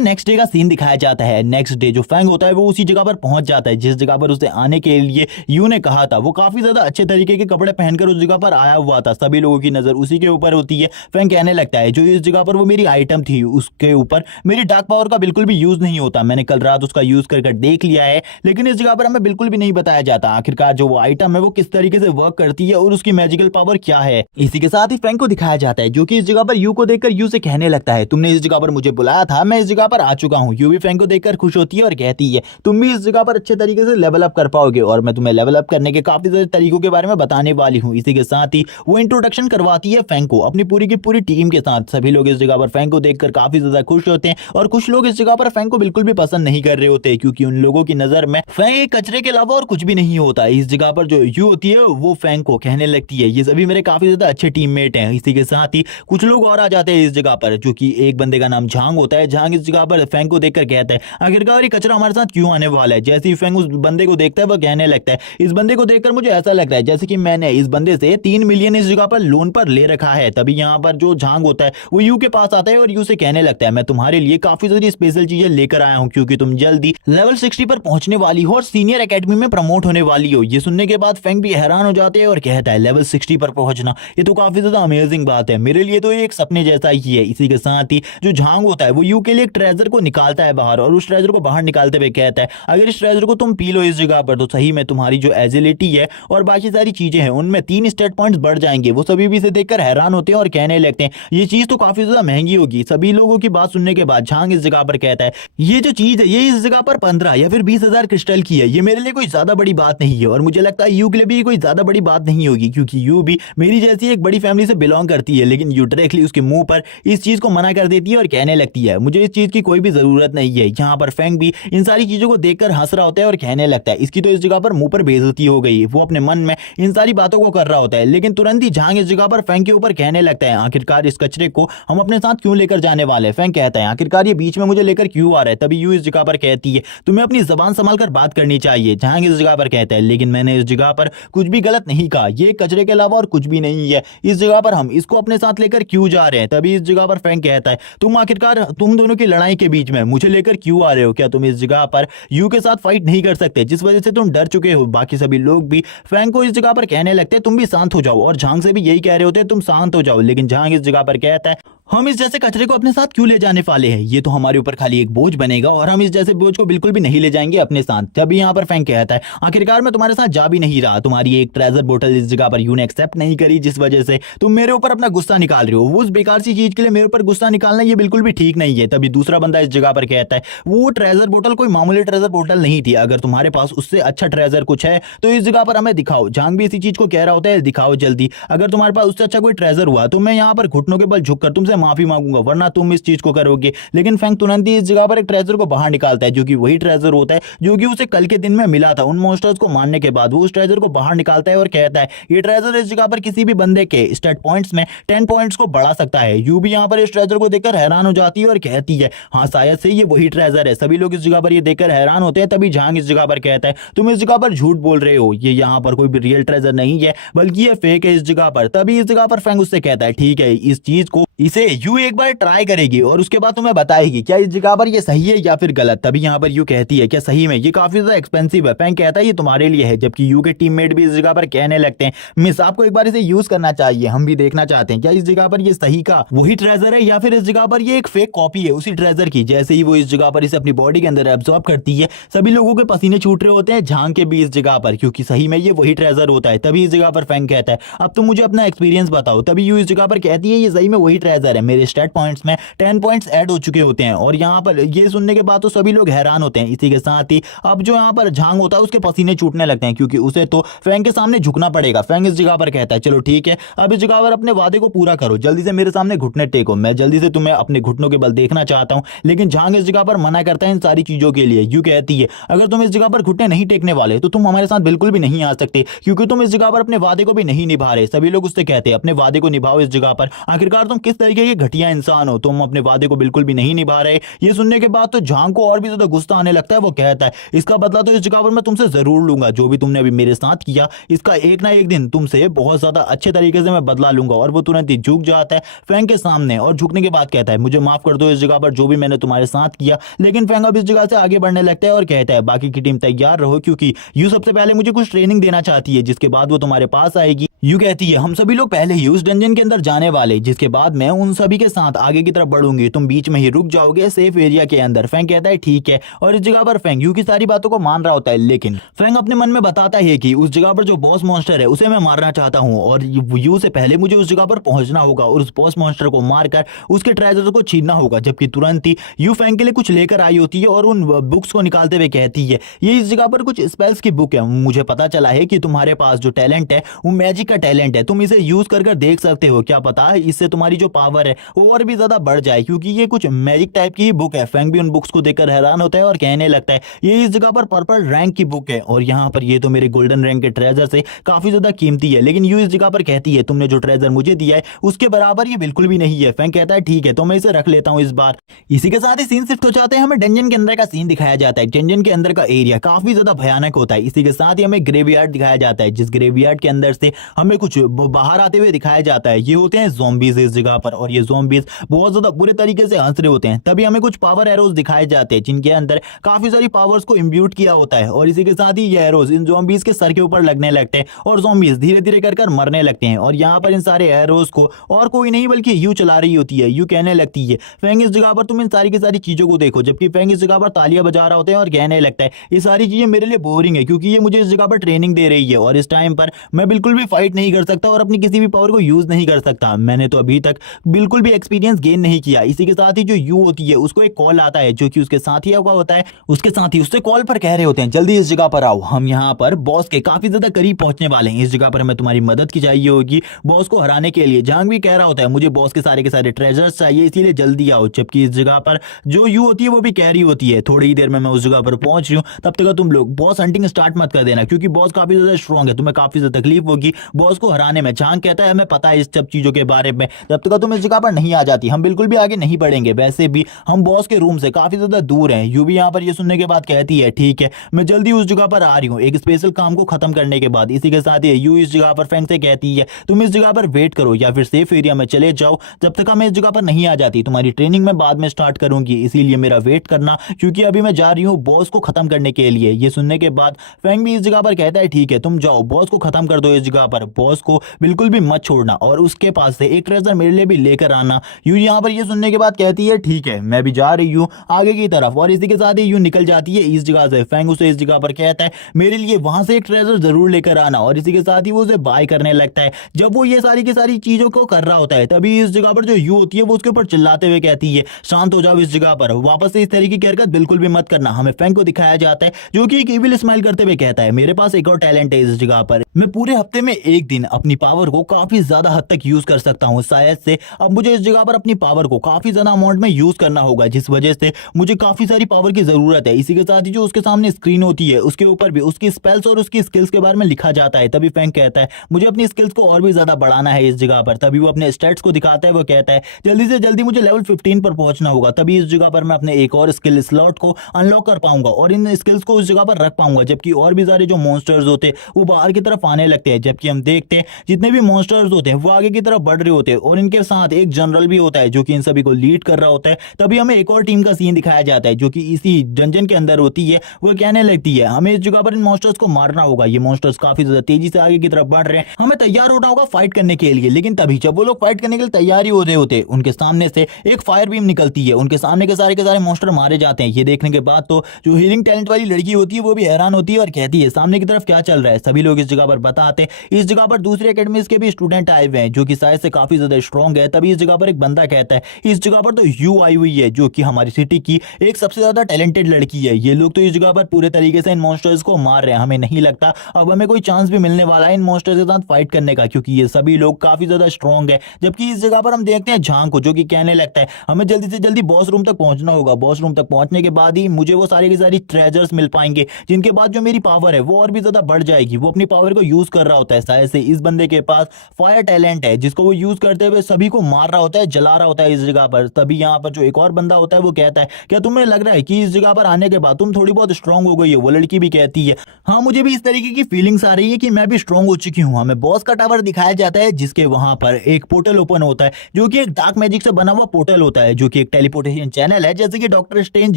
नेक्स्ट डे का सीन दिखाया जाता है। नेक्स्ट डे जो फैंग होता है वो उसी जगह पर पहुंच जाता है जिस जगह पर उसे आने के लिए यू ने कहा था। वो काफी ज्यादा अच्छे तरीके के कपड़े पहनकर उस जगह पर आया हुआ था। सभी लोगों की नजर उसी के ऊपर होती है। फैंग कहने लगता है जो इस जगह पर वो मेरी आइटम थी उसके ऊपर मेरी डार्क पावर का बिल्कुल भी यूज नहीं होता। मैंने कल रात उसका यूज कर देख लिया है, लेकिन इस जगह पर हमें बिल्कुल भी नहीं बताया जाता आखिरकार जो वो आइटम है वो किस तरीके से वर्क करती है और उसकी मैजिकल पावर क्या है। इसी के साथ ही फैंग को दिखाया जाता है जो कि इस जगह पर यू को देखकर यू से कहने लगता है तुमने इस जगह पर मुझे बुलाया था, मैं इस जगह पर आ चुका हूं। यू भी फैंग को देखकर खुश होती है और कहती है तुम भी इस जगह पर अच्छे तरीके से लेवल अप कर पाओगे और मैं तुम्हें लेवल अप करने के काफी सारे तरीकों के बारे में बताने वाली हूं। इसी के साथ ही वो इंट्रोडक्शन करवाती है फैंग को अपनी पूरी की पूरी टीम के साथ। सभी लोग इस जगह पर फैंग को देखकर काफी ज्यादा खुश होते हैं और कुछ लोग इस जगह पर फैंग को बिल्कुल भी पसंद नहीं कर रहे होते क्योंकि उन लोगों की नजर में फैंग एक कचरे के अलावा और कुछ भी नहीं होता। इस जगह पर जो यू होती है वो फैंग को कहने लगती है ये सभी मेरे काफी ज्यादा अच्छे टीममेट हैं। इसी के साथ ही कुछ लोग और आ जाते हैं इस जगह पर जो कि एक बंदे का नाम झांग होता है। झांग इस जगह पर फैंग को देखकर कहता है आखिरकार ये कचरा हमारे साथ क्यों आने वाला है। जैसे ही फैंग उस बंदे को देखता है वो कहने लगता है इस बंदे को देखकर मुझे ऐसा लग रहा है जैसे कि मैंने इस बंदे से 3 मिलियन इस जगह पर लोन पर ले रखा है। तभी यहाँ पर जो झांग होता है वो यू के पास आता है और यू से कहने लगता है मैं तुम्हारे लिए काफी सारी स्पेशल चीजें लेकर आया हूँ क्योंकि तुम जल्दी लेवल 60 पर पहुंचने वाली हो और सीनियर एकेडमी में प्रमोट होने वाली हो। ये सुनने के बाद फैंग भी हैरान हो जाते हैं और कहता है लेवल 60 पर पहुंचना ये तो काफी ज्यादा अमेजिंग बात है, मेरे लिए तो ये एक सपने जैसा ही है। इसी के साथ ही जो झांग होता है वो यू के लिए एक ट्रेजर को निकालता है बाहर और उस ट्रेजर को बाहर निकालते हुए कहता है अगर इस ट्रेजर को तुम पी लो इस जगह पर तो सही में तुम्हारी जो एजिलिटी है और बाकी सारी चीजें हैं उनमें 3 स्टेट पॉइंट्स बढ़ जाएंगे। वो सभी भी इसे देखकर हैरान होते हैं और कहने लगते हैं ये चीज तो काफी ज्यादा महंगी होगी। सभी लोगों की बात सुनने के बाद झांग इस जगह पर कहता है ये जो चीज है ये इस जगह पर 15 या फिर 20,000 क्रिस्टल की है, ये मेरे लिए कोई ज्यादा बड़ी बात नहीं है और मुझे लगता है यू के लिए भी कोई ज्यादा बड़ी बात नहीं होगी क्योंकि यू भी मेरी जैसी एक बड़ी फैमिली से बिलोंग करती है। लेकिन यू डायरेक्टली उसके मुंह पर इस चीज को मना कर देती है और कहने लगती है मुझे इस चीज की कोई भी जरूरत नहीं है। यहाँ पर फैंग भी इन सारी चीजों को देखकर हंस रहा होता है और कहने लगता है इसकी तो इस जगह पर मुंह पर बेइज्जती हो गई। वो अपने मन में इन सारी बातों को कर रहा होता है लेकिन तुरंत ही झांग इस जगह पर फैंग के ऊपर कहने लगता है आखिरकार इस कचरे को हम अपने साथ क्यों लेकर जाने वाले हैं। फैंग कहता है आखिरकार ये बीच में मुझे लेकर क्यों आ रहा है। तभी यू इस जगह पर कहती है तुम्हें अपनी जबान संभाल कर बात करनी चाहिए। झांग इस जगह पर कहता है लेकिन मैंने इस जगह पर कुछ भी गलत नहीं कहा, ये कचरे के अलावा और कुछ भी नहीं है, इस जगह पर हम इसको अपने साथ लेकर क्यों जा रहे हैं। तभी इस जगह पर फैंग कहता है तुम आखिरकार तुम दोनों की लड़ाई के बीच में मुझे लेकर क्यों आ रहे हो, क्या तुम इस जगह पर यू के साथ फाइट नहीं कर सकते जिस वजह से तुम डर चुके हो। बाकी सभी लोग भी फैंग को इस जगह पर कहने लगते हैं तुम भी शांत हो जाओ और झांग से भी यही कह रहे होते हैं तुम शांत हो जाओ। लेकिन झांग इस जगह पर कहता है हम इस जैसे कचरे को अपने साथ क्यों ले जाने वाले हैं, ये तो हमारे ऊपर खाली एक बोझ बनेगा और हम इस जैसे बोझ को बिल्कुल भी नहीं ले जाएंगे अपने साथ। तभी यहाँ पर फैंग कहता है आखिरकार मैं तुम्हारे साथ जा भी नहीं रहा, तुम्हारी एक ट्रेजर बोतल इस जगह पर यू ने एक्सेप्ट नहीं करी जिस वजह से तुम मेरे ऊपर अपना गुस्सा निकाल रहे हो। वो उस बेकार सी चीज के लिए मेरे ऊपर गुस्सा निकालना ये बिल्कुल भी ठीक नहीं है। तभी दूसरा बंदा इस जगह पर कहता है वो ट्रेजर बोतल कोई मामूली ट्रेजर बोतल नहीं थी, अगर तुम्हारे पास उससे अच्छा ट्रेजर कुछ है तो इस जगह पर हमें दिखाओ। झांग भी इसी चीज को कह रहा होता है दिखाओ जल्दी, अगर तुम्हारे पास उससे अच्छा कोई ट्रेजर हुआ तो मैं यहाँ पर घुटनों के बल झुककर तुमसे माफी मांगूंगा वरना तुम इस चीज को करोगे। लेकिन फैंग तुरंत ही इस जगह पर एक ट्रेजर को बाहर निकालता है जो कि वही ट्रेजर होता है जो कि उसे कल के दिन में मिला था उन मॉन्स्टर्स को मारने के बाद। वो उस ट्रेजर को बाहर निकालता है और कहता है ये ट्रेजर इस जगह पर किसी भी बंदे के स्टेट पॉइंट्स में 10 पॉइंट्स को बढ़ा सकता है। यू भी यहाँ पर इस ट्रेजर को देखकर हैरान हो जाती है और कहती है हाँ शायद से ये वही ट्रेजर है। सभी लोग इस जगह पर ये देखकर हैरान होते हैं। तभी झांग इस जगह पर कहता है तुम इस जगह पर झूठ बोल रहे हो, ये यहाँ पर कोई भी रियल ट्रेजर नहीं है बल्कि ये फेक है इस जगह पर। तभी इस जगह पर फैंग उससे कहता है ठीक है इस चीज को इसे यू एक बार ट्राई करेगी और उसके बाद तुम्हें बताएगी क्या इस जगह पर ये सही है या फिर गलत। तभी यहाँ पर यू कहती है क्या सही में ये काफी ज्यादा एक्सपेंसिव है। फैंग कहता है ये तुम्हारे लिए है, जबकि यू के टीममेट भी इस जगह पर कहने लगते हैं मिस आपको एक बार इसे यूज करना चाहिए, हम भी देखना चाहते हैं क्या इस जगह पर ये सही का वही ट्रेजर है या फिर इस जगह पर ये एक फेक कॉपी है उसी ट्रेजर की। जैसे ही वो इस जगह पर इसे अपनी बॉडी के अंदर एब्जॉर्ब करती है सभी लोगों के पसीने छूट रहे होते हैं झांग के भी इस जगह पर क्योंकि सही में ये वही ट्रेजर होता है। तभी इस जगह पर फैंग कहता है अब तुम मुझे अपना एक्सपीरियंस बताओ। तभी यू इस जगह पर कहती है ये सही में वही ट्रेजर है, मेरे स्टैट पॉइंट्स में 10 पॉइंट्स ऐड हो चुके होते हैं। और यहाँ पर ये सुनने के बाद तो सभी लोग हैरान होते हैं। इसी के साथ ही अब जो यहाँ पर झांग होता है उसके पसीने छूटने लगते हैं, क्योंकि उसे तो फैंग के सामने झुकना पड़ेगा। फैंग इस जगह पर कहता है चलो ठीक है, अब इस जगह पर अपने वादे को पूरा करो, जल्दी से मेरे सामने घुटने टेको, मैं जल्दी से तुम्हें अपने घुटनों के बल देखना चाहता हूं। लेकिन झांग इस जगह पर मना करता है इन सारी चीजों के लिए। यूं कहती है अगर तुम इस जगह पर घुटने नहीं टेकने वाले तो तुम हमारे साथ बिल्कुल भी नहीं आ सकते, क्योंकि तुम इस जगह पर अपने वादे को भी नहीं निभा रहे। सभी लोग उससे कहते हैं अपने वादे को निभाओ इस जगह पर, आखिरकार तुम किस तरीके के घटिया इंसान हो, तुम अपने वादे को बिल्कुल भी नहीं निभा रहे। ये सुनने के बाद तो झांग को और भी ज्यादा गुस्सा आने लगता है। वो कहता है इसका बदला तो इस जगह पर मैं तुमसे जरूर लूंगा, जो भी तुमने अभी मेरे साथ किया इसका एक ना एक दिन तुमसे बहुत ज्यादा अच्छे तरीके से मैं बदला लूंगा। और वो तुरंत ही झुक जाता है फैंग के सामने और झुकने के बाद कहता है मुझे माफ कर दो इस जगह पर जो भी मैंने तुम्हारे साथ किया। लेकिन फैंग अब इस जगह से आगे बढ़ने लगता है और कहता है बाकी की टीम तैयार रहो, क्योंकि यू सबसे पहले मुझे कुछ ट्रेनिंग देना चाहती है, जिसके बाद वो तुम्हारे पास आएगी। यू कहती है हम सभी लोग पहले ही उस डंजन के अंदर जाने वाले, जिसके बाद मैं उन सभी के साथ आगे की तरफ बढ़ूंगी, तुम बीच में ही रुक जाओगे सेफ एरिया के अंदर। फैंग कहता है ठीक है। और इस जगह पर फैंग यू की सारी बातों को मान रहा होता है, लेकिन फैंग अपने मन में बताता है कि उस जगह पर जो बॉस मॉन्स्टर है उसे मैं मारना चाहता हूं, और यू से पहले मुझे उस जगह पर पहुंचना होगा और उस बॉस मॉन्स्टर को मारकर उसके ट्रेजर को छीनना होगा। जबकि तुरंत ही यू फैंग के लिए कुछ लेकर आई होती है और उन बुक्स को निकालते हुए कहती है ये इस जगह पर कुछ स्पेल्स की बुक है, मुझे पता चला है कि तुम्हारे पास जो टैलेंट है वो मैजिक का टैलेंट है, तुम इसे यूज कर देख सकते हो, क्या पता है इससे तुम्हारी जो पावर है वो और भी ज्यादा बढ़ जाए, क्योंकि ये कुछ मैजिक टाइप की ही बुक है। फैंग भी उन बुक्स को देखकर हैरान होता है और कहने लगता है ये इस जगह पर पर्पल रैंक की बुक है, और यहाँ पर ये तो मेरे गोल्डन रैंक के ट्रेजर से काफी ज्यादा कीमती है। लेकिन यू इस जगह पर कहती है तुमने जो ट्रेजर मुझे दिया है उसके बराबर ये बिल्कुल भी नहीं है। फैंग कहता है ठीक है तो मैं इसे रख लेता हूँ इस बार। इसी के साथ ही सीन शिफ्ट हो जाते हैं, हमें डंजन के अंदर का सीन दिखाया जाता है। डंजन के अंदर का एरिया काफी ज्यादा भयानक होता है। इसी के साथ ही हमें ग्रेवयार्ड दिखाया जाता है, जिस ग्रेवयार्ड के अंदर से हमें कुछ बाहर आते हुए दिखाया जाता है। ये होते हैं ज़ॉम्बीज इस जगह पर, और ये ज़ॉम्बीज बहुत ज्यादा बुरे तरीके से हंस रहे होते हैं। तभी हमें कुछ पावर एरोज दिखाए जाते हैं जिनके अंदर काफी सारी पावर्स को इम्ब्यूट किया होता है, और इसी के साथ ही ये एरोज इन ज़ॉम्बीज के सर के ऊपर लगने लगते हैं और ज़ॉम्बीज धीरे धीरे कर मरने लगते हैं। और यहाँ पर इन सारे एरोज को और कोई नहीं बल्कि यू चला रही होती है। यू कहने लगती है फैंग इस जगह पर तुम इन सारी की सारी चीजों को देखो, जबकि फैंग इस जगह पर तालियां बजा रहा होता है और कहने लगता है ये सारी चीजें मेरे लिए बोरिंग है, क्योंकि ये मुझे इस जगह पर ट्रेनिंग दे रही है और इस टाइम पर मैं बिल्कुल भी फाइट नहीं कर सकता और अपनी किसी भी पावर को यूज नहीं कर सकता। मैंने तो अभी तक बिल्कुल भी एक्सपीरियंस गेन नहीं किया। इसी के साथ ही जो यू होती है उसको एक कॉल आता है, जो कि उसके साथ ही होता है। उसके साथ ही उससे कॉल पर कह रहे होते हैं जल्दी इस जगह पर आओ, हम यहाँ पर बॉस के काफी ज्यादा करीब पहुंचने वाले हैं, इस जगह पर हमें तुम्हारी मदद की चाहिए होगी बॉस को हराने के लिए। झांग भी कह रहा होता है मुझे बॉस के सारे ट्रेजर्स चाहिए, इसीलिए जल्दी आओ। जबकि इस जगह पर जो यू होती है वो भी कह रही होती है थोड़ी ही देर में मैं उस जगह पर पहुंच रही हूँ, तब तक तुम लोग बॉस हंटिंग स्टार्ट मत कर देना, क्योंकि बॉस काफी ज्यादा स्ट्रॉन्ग है, तुम्हें काफी ज्यादा तकलीफ होगी बॉस को हराने में। झांग कहता है हमें पता है इस सब चीजों के बारे में, जब तक तुम इस जगह पर नहीं आ जाती हम बिल्कुल भी आगे नहीं बढ़ेंगे, वैसे भी हम बॉस के रूम से काफी ज्यादा दूर हैं। यू भी यहाँ पर ये सुनने के बाद कहती है ठीक है मैं जल्दी उस जगह पर आ रही हूँ एक स्पेशल काम को खत्म करने के बाद। इसी के साथ ही यू इस जगह पर फैंग से कहती है तुम इस जगह पर वेट करो या फिर सेफ एरिया में चले जाओ, जब तक मैं इस जगह पर नहीं आ जाती तुम्हारी ट्रेनिंग में बाद में स्टार्ट करूंगी, इसीलिए मेरा वेट करना, क्योंकि अभी मैं जा रही हूँ बॉस को खत्म करने के लिए। ये सुनने के बाद फैंग भी इस जगह पर कहता है ठीक है तुम जाओ बॉस को खत्म कर दो इस जगह पर, बॉस को बिल्कुल भी मत छोड़ना और उसके पास से एक ट्रेजर मेरे लिए भी लेकर आना। यू यहाँ पर ये सुनने के बाद कहती है ठीक है मैं भी जा रही हूँ आगे की तरफ, और इसी के साथ ही यू निकल जाती है इस जगह से। फैंग उसे इस जगह पर कहता है मेरे लिए वहां से एक ट्रेजर जरूर लेकर आना, और इसी के साथ ही वो उसे बाय करने लगता है। जब वो ये सारी की सारी चीजों को कर रहा होता है तभी इस जगह पर जो यू होती है वो उसके ऊपर चिल्लाते हुए कहती है शांत हो जाओ इस जगह पर, वापस से इस तरीके की हरकत बिल्कुल भी मत करना। हमें फैंग को दिखाया जाता है जो कि एक इविल स्माइल करते हुए कहता है मेरे पास एक और टैलेंट है इस जगह पर, मैं पूरे हफ्ते में एक दिन अपनी पावर को काफी ज्यादा हद तक यूज कर सकता हूँ, शायद से अब मुझे इस जगह पर अपनी पावर को काफी ज्यादा अमाउंट में यूज करना होगा, जिस वजह से मुझे काफी सारी पावर की जरूरत है। इसी के साथ ही जो उसके सामने स्क्रीन होती है उसके ऊपर भी उसकी स्पेल्स और उसकी स्किल्स के बारे में लिखा जाता है। तभी फैंग कहता है मुझे अपनी स्किल्स को और भी ज्यादा बढ़ाना है इस जगह पर। तभी वो अपने स्टैट्स को दिखाता है, वो कहता है जल्दी से जल्दी मुझे लेवल 15 पर पहुंचना होगा, तभी इस जगह पर मैं अपने एक और स्किल स्लॉट को अनलॉक कर पाऊंगा और इन स्किल्स को उस जगह पर रख पाऊंगा। जबकि और भी सारे जो मॉन्स्टर्स होते हैं वो बाहर की तरफ आने लगते हैं, जबकि हम देखते हैं जितने भी मॉन्स्टर्स होते हैं वो आगे की तरफ बढ़ रहे होते हैं और इनके साथ एक जनरल भी होता है जो कि इन सभी को लीड कर रहा होता है। तभी हमें एक और टीम का सीन दिखाया जाता है जो कि इसी डंजन के अंदर होती है। वो कहने लगती है हमें इस जगह पर इन मॉन्स्टर्स को मारना होगा, ये मॉन्स्टर्स काफी ज्यादा तेजी से आगे की तरफ बढ़ रहे हैं, हमें तैयार होना होगा फाइट करने के लिए। लेकिन तभी जब वो लोग फाइट करने के लिए तैयारी हो रहे होते उनके सामने से एक फायर बीम निकलती है, उनके सामने के सारे मॉन्स्टर मारे जाते हैं। ये देखने के बाद तो जो हीलिंग टैलेंट वाली लड़की होती है वो भी हैरान होती है और कहती है सामने की तरफ क्या चल रहा है। सभी लोग इस जगह पर बताते हैं इस जगह पर दूसरे एकेडमीज के भी स्टूडेंट आए हुए हैं जो कि शायद से काफी ज्यादा स्ट्रॉन्ग स्ट्रांग है। तभी इस जगह पर एक बंदा कहता है इस जगह पर तो यू आई हुई है, जो कि हमारी सिटी की एक सबसे ज्यादा टैलेंटेड लड़की है। ये लोग तो इस जगह पर पूरे तरीके से इन मॉन्स्टर्स को मार रहे हैं। हमें नहीं लगता अब हमें कोई चांस भी मिलने वाला है इन मॉन्स्टर्स के साथ फाइट करने का, क्योंकि ये सभी लोग काफी ज्यादा स्ट्रांग है। जबकि इस जगह पर हम देखते हैं झांग को, जो कि कहने लगता है हमें जल्दी से जल्दी बॉस रूम तक पहुंचना होगा। बॉस रूम तक पहुंचने के बाद ही मुझे वो सारी की सारी ट्रेजर्स मिल पाएंगे, जिनके बाद जो मेरी पावर है वो और भी ज्यादा बढ़ जाएगी। वो अपनी पावर को यूज कर रहा होता है। शायद से इस बंदे के पास फायर टैलेंट है, जिसको वो यूज करते हुए सभी को मार रहा होता है, जला रहा होता है इस जगह पर। तभी यहाँ पर जो एक और बंदा होता है वो कहता है क्या तुम्हें लग रहा है कि इस जगह पर आने के बाद तुम थोड़ी बहुत स्ट्रांग हो गई हो? वो लड़की भी कहती है हाँ, मुझे भी इस तरीके की फीलिंग्स आ रही है कि मैं भी स्ट्रांग हो चुकी हूँ। हमें बॉस का टावर दिखाया जाता है, जिसके वहां पर एक पोर्टल ओपन होता है, जो कि एक डार्क मैजिक से बना हुआ पोर्टल होता है, जो कि एक टेलीपोर्टेशन चैनल है, जैसे कि डॉक्टर स्ट्रेंज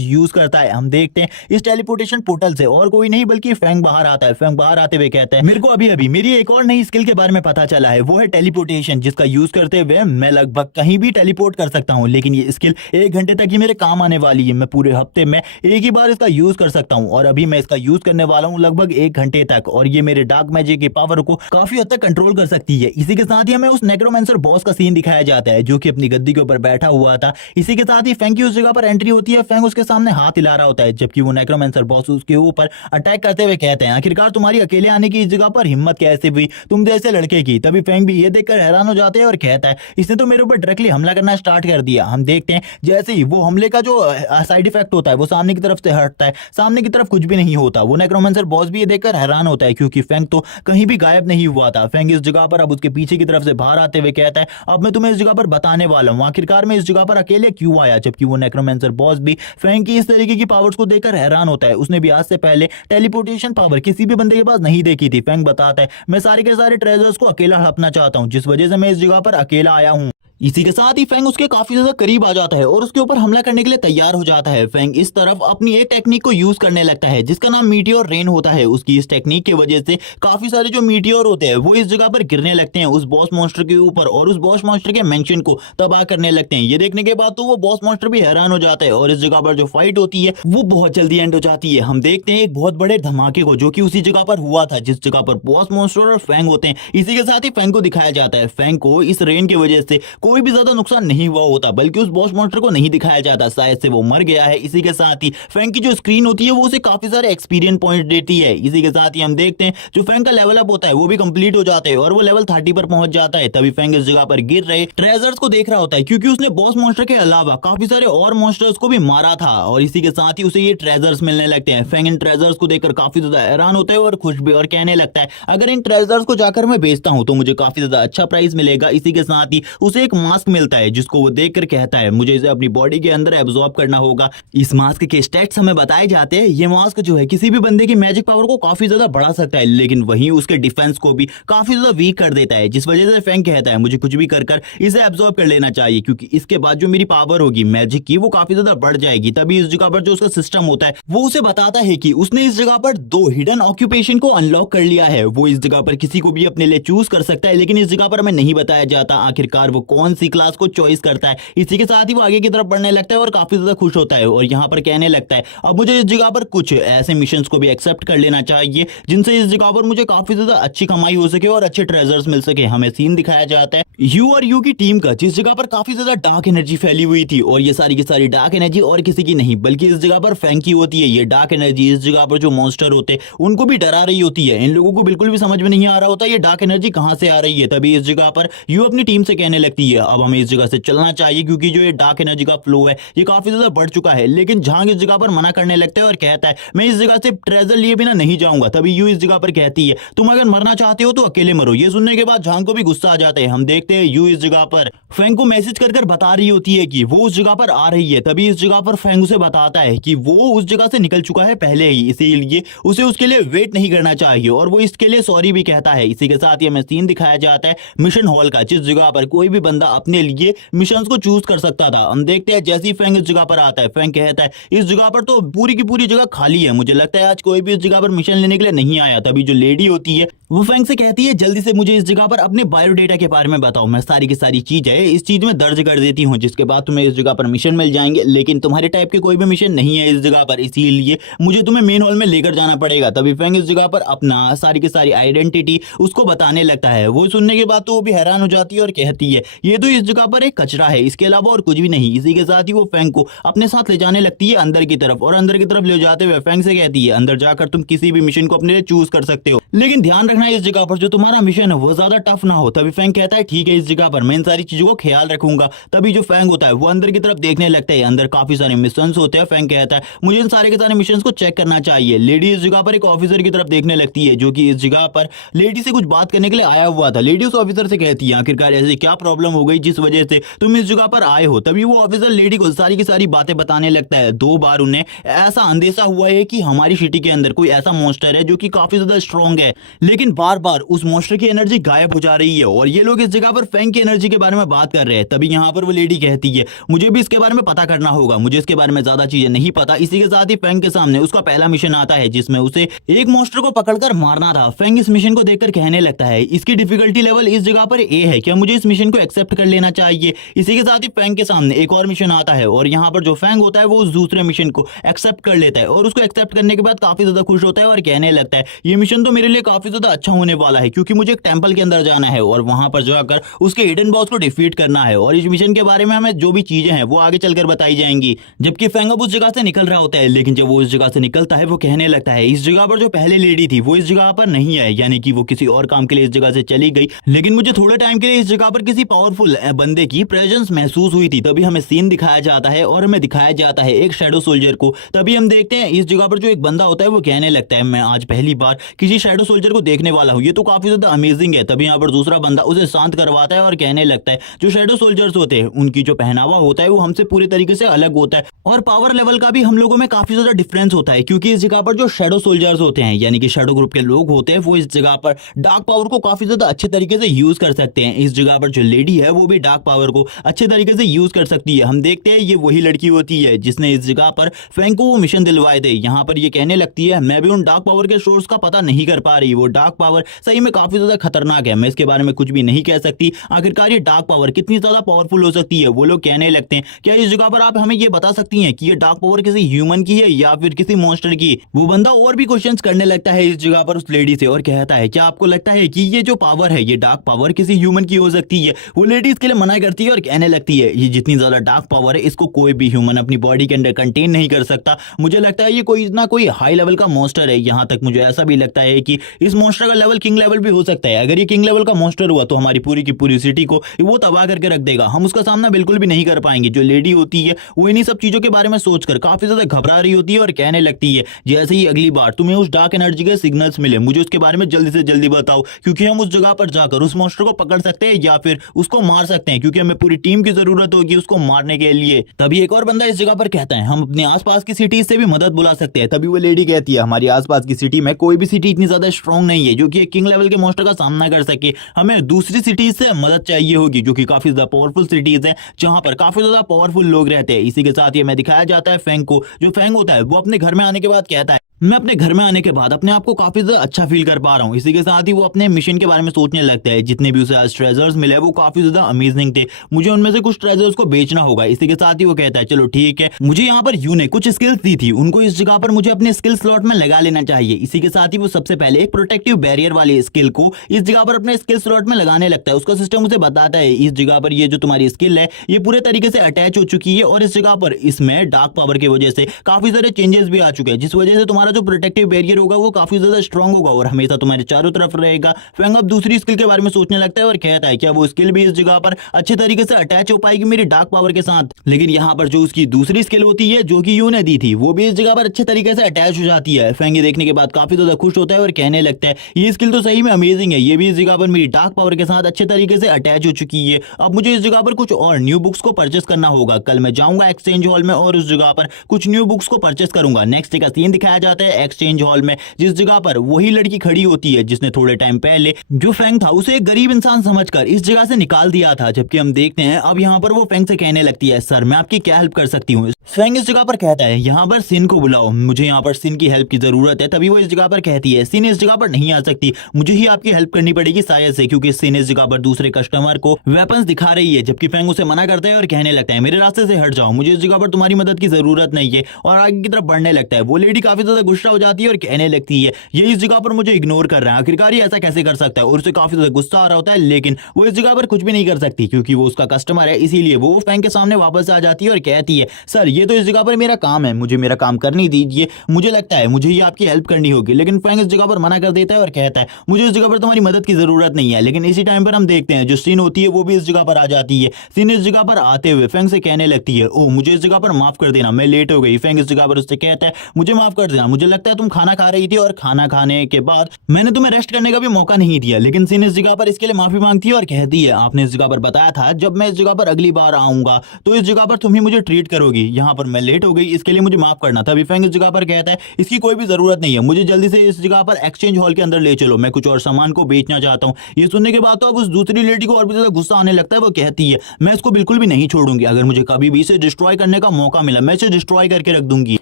यूज करता है। हम देखते हैं इस टेलीपोर्टेशन पोर्टल से और कोई नहीं बल्कि फैंग बाहर आता है। फैंग बाहर आते हुए कहता है मेरे को अभी अभी मेरी एक और नई स्किल के बारे में पता चला है, वो है टेलीपोर्टेशन, जिसका यूज करते हुए मैं लगभग कहीं भी टेलीपोर्ट कर सकता हूँ। लेकिन ये स्किल 1 घंटे तक ही मेरे काम आने वाली है। मैं पूरे हफ्ते में एक ही बार इसका यूज कर सकता हूँ, और अभी मैं इसका यूज करने वाला हूँ लगभग 1 घंटे तक, और ये मेरे डार्क मैजिक की पावर को काफी हद तक कंट्रोल कर सकती है। इसी के साथ ही हमें उस नेक्रोमेंसर बॉस का सीन दिखाया जाता है, जो कि अपनी गद्दी के ऊपर बैठा हुआ था। इसी के साथ ही फैंग की उस जगह पर एंट्री होती है। फैंग उसके सामने हाथ हिला रहा होता है, जबकि वो नेक्रोमेंसर बॉस उसके ऊपर अटैक करते हुए कहते हैं आखिरकार तुम्हारी अकेले आने की इस जगह पर हिम्मत कैसे हुई तुम जैसे लड़के की? तभी फैंग भी ये देखकर हैरान हो जाते हैं और कहता है इसने तो मेरे ऊपर डायरेक्टली हमला करना स्टार्ट कर दिया। हम देखते हैं जैसे ही वो हमले का जो साइड इफेक्ट होता है वो सामने की तरफ से हटता है, सामने की तरफ कुछ भी नहीं होता। वो नेक्रोमेंसर बॉस भी ये देखकर हैरान होता है, क्योंकि फैंग तो कहीं भी गायब नहीं हुआ था। फैंग इस जगह पर अब उसके पीछे की तरफ से बाहर आते हुए कहता है अब मैं तुम्हें इस जगह पर बताने वाला हूं आखिरकार मैं इस जगह पर अकेले क्यों आया। जबकि वो नेक्रोमेंसर बॉस भी फैंग की इस तरीके की पावर्स को देखकर हैरान होता है। उसने भी आज से पहले टेलीपोर्टेशन पावर किसी भी बंदे के पास नहीं देखी थी। फैंग बताता है मैं सारे के सारे ट्रेजर्स को अकेला हड़पना चाहता हूं, जिस वजह से मैं इस जगह पर अकेला आया हूं। इसी के साथ ही फैंग उसके काफी ज्यादा करीब आ जाता है और उसके ऊपर हमला करने के लिए तैयार हो जाता है। फैंग इस तरफ अपनी एक टेक्निक को यूज करने लगता है, जिसका नाम मीटियोर रेन होता है। उसकी इस टेक्निक की वजह से काफी सारे जो मीटियोर होते हैं वो इस जगह पर गिरने लगते हैं उस बॉस मॉन्स्टर के ऊपर, और उस बॉस मॉन्स्टर के मेंशन को तबाह करने लगते हैं। ये देखने के बाद तो वो बॉस मॉन्स्टर भी हैरान हो जाता है, और इस जगह पर जो फाइट होती है वो बहुत जल्दी एंड हो जाती है। हम देखते हैं एक बहुत बड़े धमाके को, जो कि उसी जगह पर हुआ था जिस जगह पर बॉस मॉन्स्टर और फैंग होते हैं। इसी के साथ ही फैंग को दिखाया जाता है। फैंग को इस रेन की वजह से कोई भी ज्यादा नुकसान नहीं हुआ होता, बल्कि उस बॉस मॉन्स्टर को नहीं दिखाया जाता, शायद से वो मर गया है। इसी के साथ ही फैंग की जो स्क्रीन होती है वो उसे काफी सारे एक्सपीरियंस पॉइंट देती है। इसी के साथ ही हम देखते हैं जो फैंग का लेवल अप होता है वो भी कंप्लीट हो जाता है, और वो लेवल 30 पर पहुंच जाता है। तभी फैंग इस जगह पर गिर रहे ट्रेजर्स को देख रहा होता है, क्योंकि उसने बॉस मॉन्स्टर के अलावा काफी सारे और मॉन्स्टर्स को भी मारा था, और इसी के साथ ही उसे ये ट्रेजर्स मिलने लगते हैं। फैंग इन ट्रेजर्स को देखकर काफी ज्यादा हैरान होता है और खुश भी, और कहने लगता है अगर इन ट्रेजर्स को जाकर मैं बेचता हूं तो मुझे काफी ज्यादा अच्छा प्राइस मिलेगा। इसी के साथ ही उसे एक मास्क मिलता है, जिसको वो देखकर कहता है मुझे इसे अपनी बॉडी के अंदर एब्जॉर्ब करना होगा। इस मास्क के स्टैट्स हमें बताए जाते हैं। ये मास्क जो है किसी भी बंदे की मैजिक पावर को काफी ज्यादा बढ़ा सकता है, लेकिन वहीं उसके डिफेंस को भी काफी ज्यादा वीक कर देता है, जिस वजह से फैंग कहता है मुझे कुछ भी कर कर इसे एब्जॉर्ब कर लेना चाहिए, क्योंकि इसके बाद जो मेरी पावर होगी मैजिक की वो काफी ज्यादा बढ़ जाएगी। तभी इस जगह पर जो उसका सिस्टम होता है वो उसे बताता है कि उसने इस जगह पर 2 हिडन ऑक्यूपेशन को अनलॉक कर लिया है। वो इस जगह पर किसी को भी अपने लिए चूज कर सकता है, लेकिन इस जगह पर हमें नहीं बताया जाता आखिरकार वो कौन सी क्लास को चॉइस करता है। इसी के साथ ही वो आगे की तरफ बढ़ने लगता है और काफी ज्यादा खुश होता है, और यहाँ पर कहने लगता है अब मुझे इस जगह पर कुछ ऐसे मिशंस को भी एक्सेप्ट कर लेना चाहिए जिनसे इस जगह पर मुझे काफी ज्यादा अच्छी कमाई हो सके और अच्छे ट्रेजर्स मिल सके। हमें सीन दिखाया जाता है यू और यू की टीम का, जिस जगह पर काफी ज्यादा डार्क एनर्जी फैली हुई थी, और ये सारी की सारी डार्क एनर्जी और किसी की नहीं बल्कि इस जगह पर फैंग की होती है। ये डार्क एनर्जी इस जगह पर जो मॉन्स्टर होते हैं उनको भी डरा रही होती है। इन लोगों को बिल्कुल भी समझ में नहीं आ रहा होता ये डार्क एनर्जी कहां से आ रही है। तभी इस जगह पर यू अपनी टीम से कहने लगती है अब हमें इस जगह से चलना चाहिए, क्योंकि जो ये डार्क एनर्जी का फ्लो है ये काफी ज्यादा बढ़ चुका है। लेकिन झांग इस जगह पर मना करने लगता है और कहता है मैं इस जगह से ट्रेजर लिए बिना नहीं जाऊंगा। तभी यू इस जगह पर कहती है तुम अगर मरना चाहते हो तो अकेले मरो। ये सुनने के बाद झांग को भी गुस्सा आ जाता है। हम देखते हैं यू इस जगह पर फैंग को मैसेज कर बता रही होती है कि वो उस जगह पर आ रही है। तभी इस जगह पर फैंग उसे बताता है कि वो उस जगह से निकल चुका है पहले ही, इसीलिए उसे उसके लिए वेट नहीं करना चाहिए, और वो इसके लिए सॉरी भी कहता है। इसी के साथ ही हमें सीन दिखाया जाता है मिशन हॉल का, जिस जगह पर कोई भी बंदा अपने लिए मिशन को चूज कर सकता था। हम देखते हैं जैसे ही फैंग इस जगह पर आता है फैंग कहता है इस जगह पर तो पूरी की पूरी जगह खाली है, मुझे लगता है आज कोई भी इस जगह पर मिशन लेने के लिए नहीं आया। तभी जो लेडी होती है वो फैंग से कहती है जल्दी से मुझे इस जगह पर अपने बायोडेटा के बारे में बताओ, मैं सारी की सारी चीजें इस चीज में दर्ज कर देती हूँ, जिसके बाद तुम्हें इस जगह पर मिशन मिल जाएंगे। लेकिन तुम्हारे टाइप के कोई भी मिशन नहीं है इस जगह पर, इसीलिए मुझे तुम्हें मेन हॉल में लेकर जाना पड़ेगा। तभी फैंग इस जगह पर अपना सारी की सारी आइडेंटिटी उसको बताने लगता है। वो सुनने के बाद तो वो भी हैरान हो जाती है और कहती है ये तो इस जगह पर एक कचरा है, इसके अलावा और कुछ भी नहीं। इसी के साथ ही वो फैंग को अपने साथ ले जाने लगती है अंदर की तरफ, और अंदर की तरफ ले जाते हुए फैंग से कहती है अंदर जाकर तुम किसी भी मिशन को अपने लिए चूज कर सकते हो, लेकिन ध्यान रखना इस जगह पर जो तुम्हारा मिशन है वो ज्यादा टफ ना हो। तभी फैंग कहता है ठीक है, इस जगह पर मैं इन सारी चीजों को ख्याल रखूंगा। तभी जो फैंग होता है वो अंदर की तरफ देखने लगता है, अंदर काफी सारे मिशन होते हैं। फैंग कहता है मुझे इन सारे के सारे मिशन को चेक करना चाहिए। लेडी इस जगह पर एक ऑफिसर की तरफ देखने लगती है जो कि इस जगह पर लेडी से कुछ बात करने के लिए आया हुआ था। लेडी उस ऑफिसर से कहती है आखिरकार ऐसे क्या प्रॉब्लम हो गई जिस वजह से तुम इस जगह पर आए हो। तभी वो ऑफिसर लेडी को सारी की सारी बातें बताने लगता है। 2 बार उन्हें ऐसा अंदेशा हुआ है कि हमारी सिटी के अंदर कोई ऐसा मॉन्स्टर है जो कि काफी ज्यादा स्ट्रांग है, लेकिन बार बार उस मॉन्स्टर की एनर्जी गायब हो जा रही है और ये लोग इस जगह पर फैंग की एनर्जी के बारे में बात कर रहे हैं। तभी यहाँ पर वो लेडी कहती है मुझे भी इसके बारे में पता करना होगा, मुझे इसके बारे में ज्यादा चीजें नहीं पता। इसी के साथ ही फैंग के सामने उसका पहला मिशन आता है जिसमें उसे एक मॉन्स्टर को पकड़कर मारना था। फैंग इस मिशन को देखकर कहने लगता है इसकी डिफिकल्टी लेवल इस जगह पर ए है, क्या मुझे इस मिशन को एक्सेप्ट कर लेना चाहिए। इसी के साथ ही फैंग के सामने एक और मिशन आता है और यहाँ पर जो फैंग होता है वो उस दूसरे मिशन को एक्सेप्ट कर लेता है और उसको एक्सेप्ट करने के बाद काफी ज्यादा खुश होता है और कहने लगता है ये मिशन तो मेरे लिए काफी ज्यादा अच्छा होने वाला है, क्योंकि मुझे एक टेंपल के अंदर जाना है और वहां पर जाकर उसके हिडन बॉस को डिफीट करना है और इस मिशन के बारे में हमें जो भी चीजें हैं वो आगे चलकर बताई जाएंगी। जबकि फैंग अब उस जगह से निकल रहा होता है, लेकिन जब वो उस जगह से निकलता है वो कहने लगता है इस जगह पर जो पहले लेडी थी वो इस जगह पर नहीं है, यानी कि वो किसी और काम के लिए इस जगह से चली गई, लेकिन मुझे थोड़े टाइम के लिए इस जगह पर किसी पावरफुल बंदे की प्रेजेंस महसूस हुई थी। तभी हमें सीन दिखाया जाता है और हमें दिखाया जाता है एक शैडो सोल्जर को। तभी हम देखते हैं इस जगह पर जो एक बंदा होता है वो कहने लगता है मैं आज पहली बार किसी शैडो सोल्जर को देखने वाला हूँ, ये तो काफी ज्यादा अमेजिंग है। तभी यहाँ पर दूसरा बंदा उसे शांत करवाता है और कहने लगता है जो शैडो सोल्जर्स होते हैं उनकी जो पहनावा होता है वो हमसे पूरी तरीके से अलग होता है और पावर लेवल का भी हम लोगों में काफी ज्यादा डिफरेंस होता है, क्योंकि इस जगह पर जो शैडो सोल्जर्स होते हैं यानी कि शैडो ग्रुप के लोग होते हैं वो इस जगह पर डार्क पावर को काफी ज्यादा अच्छे तरीके से यूज कर सकते हैं। इस जगह पर जो लेडी है वो भी डार्क पावर को अच्छे तरीके से यूज कर सकती है। हम देखते हैं ये वही लड़की होती है जिसने इस जगह पर फैंग को वो मिशन दिलवाए थे। यहाँ पर ये कहने लगती है मैं भी उन डार्क पावर के सोर्स का पता नहीं कर पा रही, वो डार्क पावर सही में काफी ज्यादा खतरनाक है, मैं इसके बारे में कुछ भी नहीं कह सकती। आखिरकार ये डार्क पावर कितनी ज्यादा पावरफुल हो सकती है। वो लोग कहने लगते हैं क्या इस जगह पर आप हमें ये बता सकती हैं कि ये डार्क पावर किसी ह्यूमन की है या फिर किसी मॉन्स्टर की। वो बंदा और भी क्वेश्चंस करने लगता है इस जगह पर उस लेडी से और कहता है क्या आपको लगता है कि ये जो पावर है ये डार्क पावर किसी ह्यूमन की हो सकती है। वो लेडी इसके लिए मना करती है और कहने लगती है ये जितनी ज्यादा डार्क पावर है इसको कोई भी ह्यूमन अपनी बॉडी के अंदर कंटेन नहीं कर सकता। मुझे लगता है ये कोई इतना कोई हाई लेवल का मॉन्स्टर है। यहाँ तक मुझे ऐसा भी लगता है कि इस मॉन्स्टर का लेवल किंग लेवल भी हो सकता है। अगर ये किंग लेवल का मॉन्स्टर हुआ तो हमारी पूरी की पूरी सिटी को वो तबाह करके रख देगा, हम उसका सामना बिल्कुल भी नहीं कर पाएंगे। जो लेडी होती है वो इन्हीं सब चीजों के बारे में सोचकर काफी ज्यादा घबरा रही होती है और कहने लगती है जैसे ही अगली बार तुम्हें उस डार्क एनर्जी के सिग्नल्स मिले मुझे उसके बारे में जल्दी से जल्दी बताओ, क्योंकि हम उस जगह पर जाकर उस मॉन्स्टर को पकड़ सकते हैं या फिर उसको मार सकते हैं, क्योंकि हमें पूरी टीम की जरूरत होगी उसको मारने के लिए। तभी एक और बंदा इस जगह पर कहता है हम अपने आसपास की सिटी से भी मदद बुला सकते हैं। तभी वो लेडी कहती है हमारी आसपास की सिटी में कोई भी सिटी इतनी ज्यादा स्ट्रांग नहीं है जो कि एक किंग लेवल के मॉन्स्टर का सामना कर सके, हमें दूसरी सिटीज से मदद चाहिए होगी जो कि काफी ज्यादा पावरफुल सिटीज हैं जहां पर काफी ज्यादा पावरफुल लोग रहते हैं। इसी के साथ ये हमें दिखाया जाता है फैंग को। जो फैंग होता है वो अपने घर में आने के बाद कहता है मैं अपने घर में आने के बाद अपने आप को काफी ज्यादा अच्छा फील कर पा रहा हूँ। इसी के साथ ही वो अपने मिशन के बारे में सोचने लगता है। जितने भी उसे आज ट्रेजर्स मिले वो काफी ज्यादा अमेजिंग थे, मुझे उनमें से कुछ ट्रेजर्स को बेचना होगा। इसी के साथ ही वो कहता है चलो ठीक है, मुझे यहाँ पर यू ने कुछ स्किल्स दी थी, उनको इस जगह पर मुझे अपने स्किल स्लॉट में लगा लेना चाहिए। इसी के साथ ही वो सबसे पहले एक प्रोटेक्टिव बैरियर वाली स्किल को इस जगह पर अपने स्किल स्लॉट में लगाने लगता है। उसका सिस्टम उसे बताता है इस जगह पर ये जो तुम्हारी स्किल है ये पूरे तरीके से अटैच हो चुकी है और इस जगह पर इसमें डार्क पावर की वजह से काफी सारे चेंजेस भी आ चुके हैं, जिस वजह से तुम्हारा जो प्रोटेक्टिव बैरियर होगा वो काफी ज्यादा स्ट्रांग होगा और हमेशा तुम्हारे चारों तरफ रहेगा। फैंग अब दूसरी स्किल के बारे में सोचने लगता है और कहता है क्या वो स्किल भी इस जगह पर अच्छे तरीके से अटैच हो पाएगी मेरी डार्क पावर के साथ। लेकिन यहाँ पर जो उसकी दूसरी स्किल होती है जो कि यू ने दी थी वो भी इस जगह पर अच्छे तरीके से अटैच हो जाती है। फैंग ये देखने के बाद काफी ज्यादा खुश होता है और कहने लगता है ये स्किल तो सही में अमेजिंग है, ये भी इस जगह पर मेरी डार्क पावर के साथ अच्छे तरीके से अटैच हो चुकी है। अब मुझे इस जगह पर कुछ और न्यू बुक्स को परचेस करना होगा। कल मैं जाऊंगा एक्सचेंज हॉल में और उस जगह पर कुछ न्यू बुक्स को परचेस करूंगा। नेक्स्ट का सीन दिखाया जाता जाता है एक्सचेंज हॉल में, जिस जगह पर वही लड़की खड़ी होती है जिसने थोड़े टाइम पहले जो फेंग था उसे एक गरीब इंसान समझकर इस जगह से निकाल दिया था। जबकि हम देखते हैं अब यहाँ पर वो फेंग से कहने लगती है, सर मैं आपकी क्या हेल्प कर सकती हूँ। फेंग इस जगह पर कहता है, यहाँ पर सिन को बुलाओ, मुझे यहाँ पर सिन की हेल्प की जरूरत है। तभी वो इस जगह पर कहती है, सिन इस जगह पर नहीं आ सकती, मुझे ही आपकी हेल्प करनी पड़ेगी शायद से, क्योंकि सिन इस जगह पर दूसरे कस्टमर को वेपन्स दिखा रही है। जबकि फेंग उसे मना करता है और कहने लगता है, मेरे रास्ते से हट जाओ, मुझे इस जगह पर तुम्हारी मदद की जरूरत नहीं है, और आगे की तरफ बढ़ने लगता है। वो लेडी काफी ज्यादा गुस्सा हो जाती है और कहने लगती है, ये इस जगह पर मुझे इग्नोर कर रहा है, आखिरकार ये ऐसा कैसे कर सकता है। और उसे काफी ज्यादा गुस्सा आ रहा होता है, लेकिन वो इस जगह पर कुछ भी नहीं कर सकती क्योंकि वो उसका कस्टमर है। इसीलिए वो फेंग के सामने वापस आ जाती है और कहती है, सर ये तो इस जगह पर मेरा काम है, मुझे मेरा काम करने दीजिए, मुझे लगता है मुझे ही आपकी हेल्प करनी होगी। लेकिन फेंग इस जगह पर मना कर देता है और कहता है, मुझे इस जगह पर तुम्हारी मदद की जरूरत नहीं है। लेकिन इसी टाइम पर हम देखते हैं जो सीन होती है वो भी इस जगह पर आ जाती है। सीन इस जगह पर आते हुए फेंग से कहने लगती है, ओह मुझे इस जगह पर माफ कर देना, मैं लेट हो गई। फेंग इस जगह पर उससे कहता है, मुझे माफ कर देना, मुझे लगता है तुम खाना खा रही थी और खाना खाने के बाद मैंने तुम्हें रेस्ट करने का भी मौका नहीं दिया। लेकिन सीन इस जगह पर इसके लिए माफी मांगती है और कहती है, आपने इस जगह पर बताया था जब मैं इस जगह पर अगली बार आऊंगा तो इस जगह पर तुम ही मुझे ट्रीट करोगी, यहाँ पर मैं लेट हो गई, इसके लिए मुझे माफ करना। तभी फेंग इस जगह पर कहता है, इसकी कोई भी जरूरत नहीं है, मुझे जल्दी से इस जगह पर एक्सचेंज हॉल के अंदर ले चलो, मैं कुछ और सामान को बेचना चाहता हूँ। ये सुनने के बाद तो अब उस दूसरी लेडी को और भी ज्यादा गुस्सा आने लगता है। वो कहती है, मैं इसको बिल्कुल भी नहीं छोड़ूंगी, अगर मुझे कभी भी इसे डिस्ट्रॉय करने का मौका मिला मैं इसे डिस्ट्रॉय करके रख दूंगी।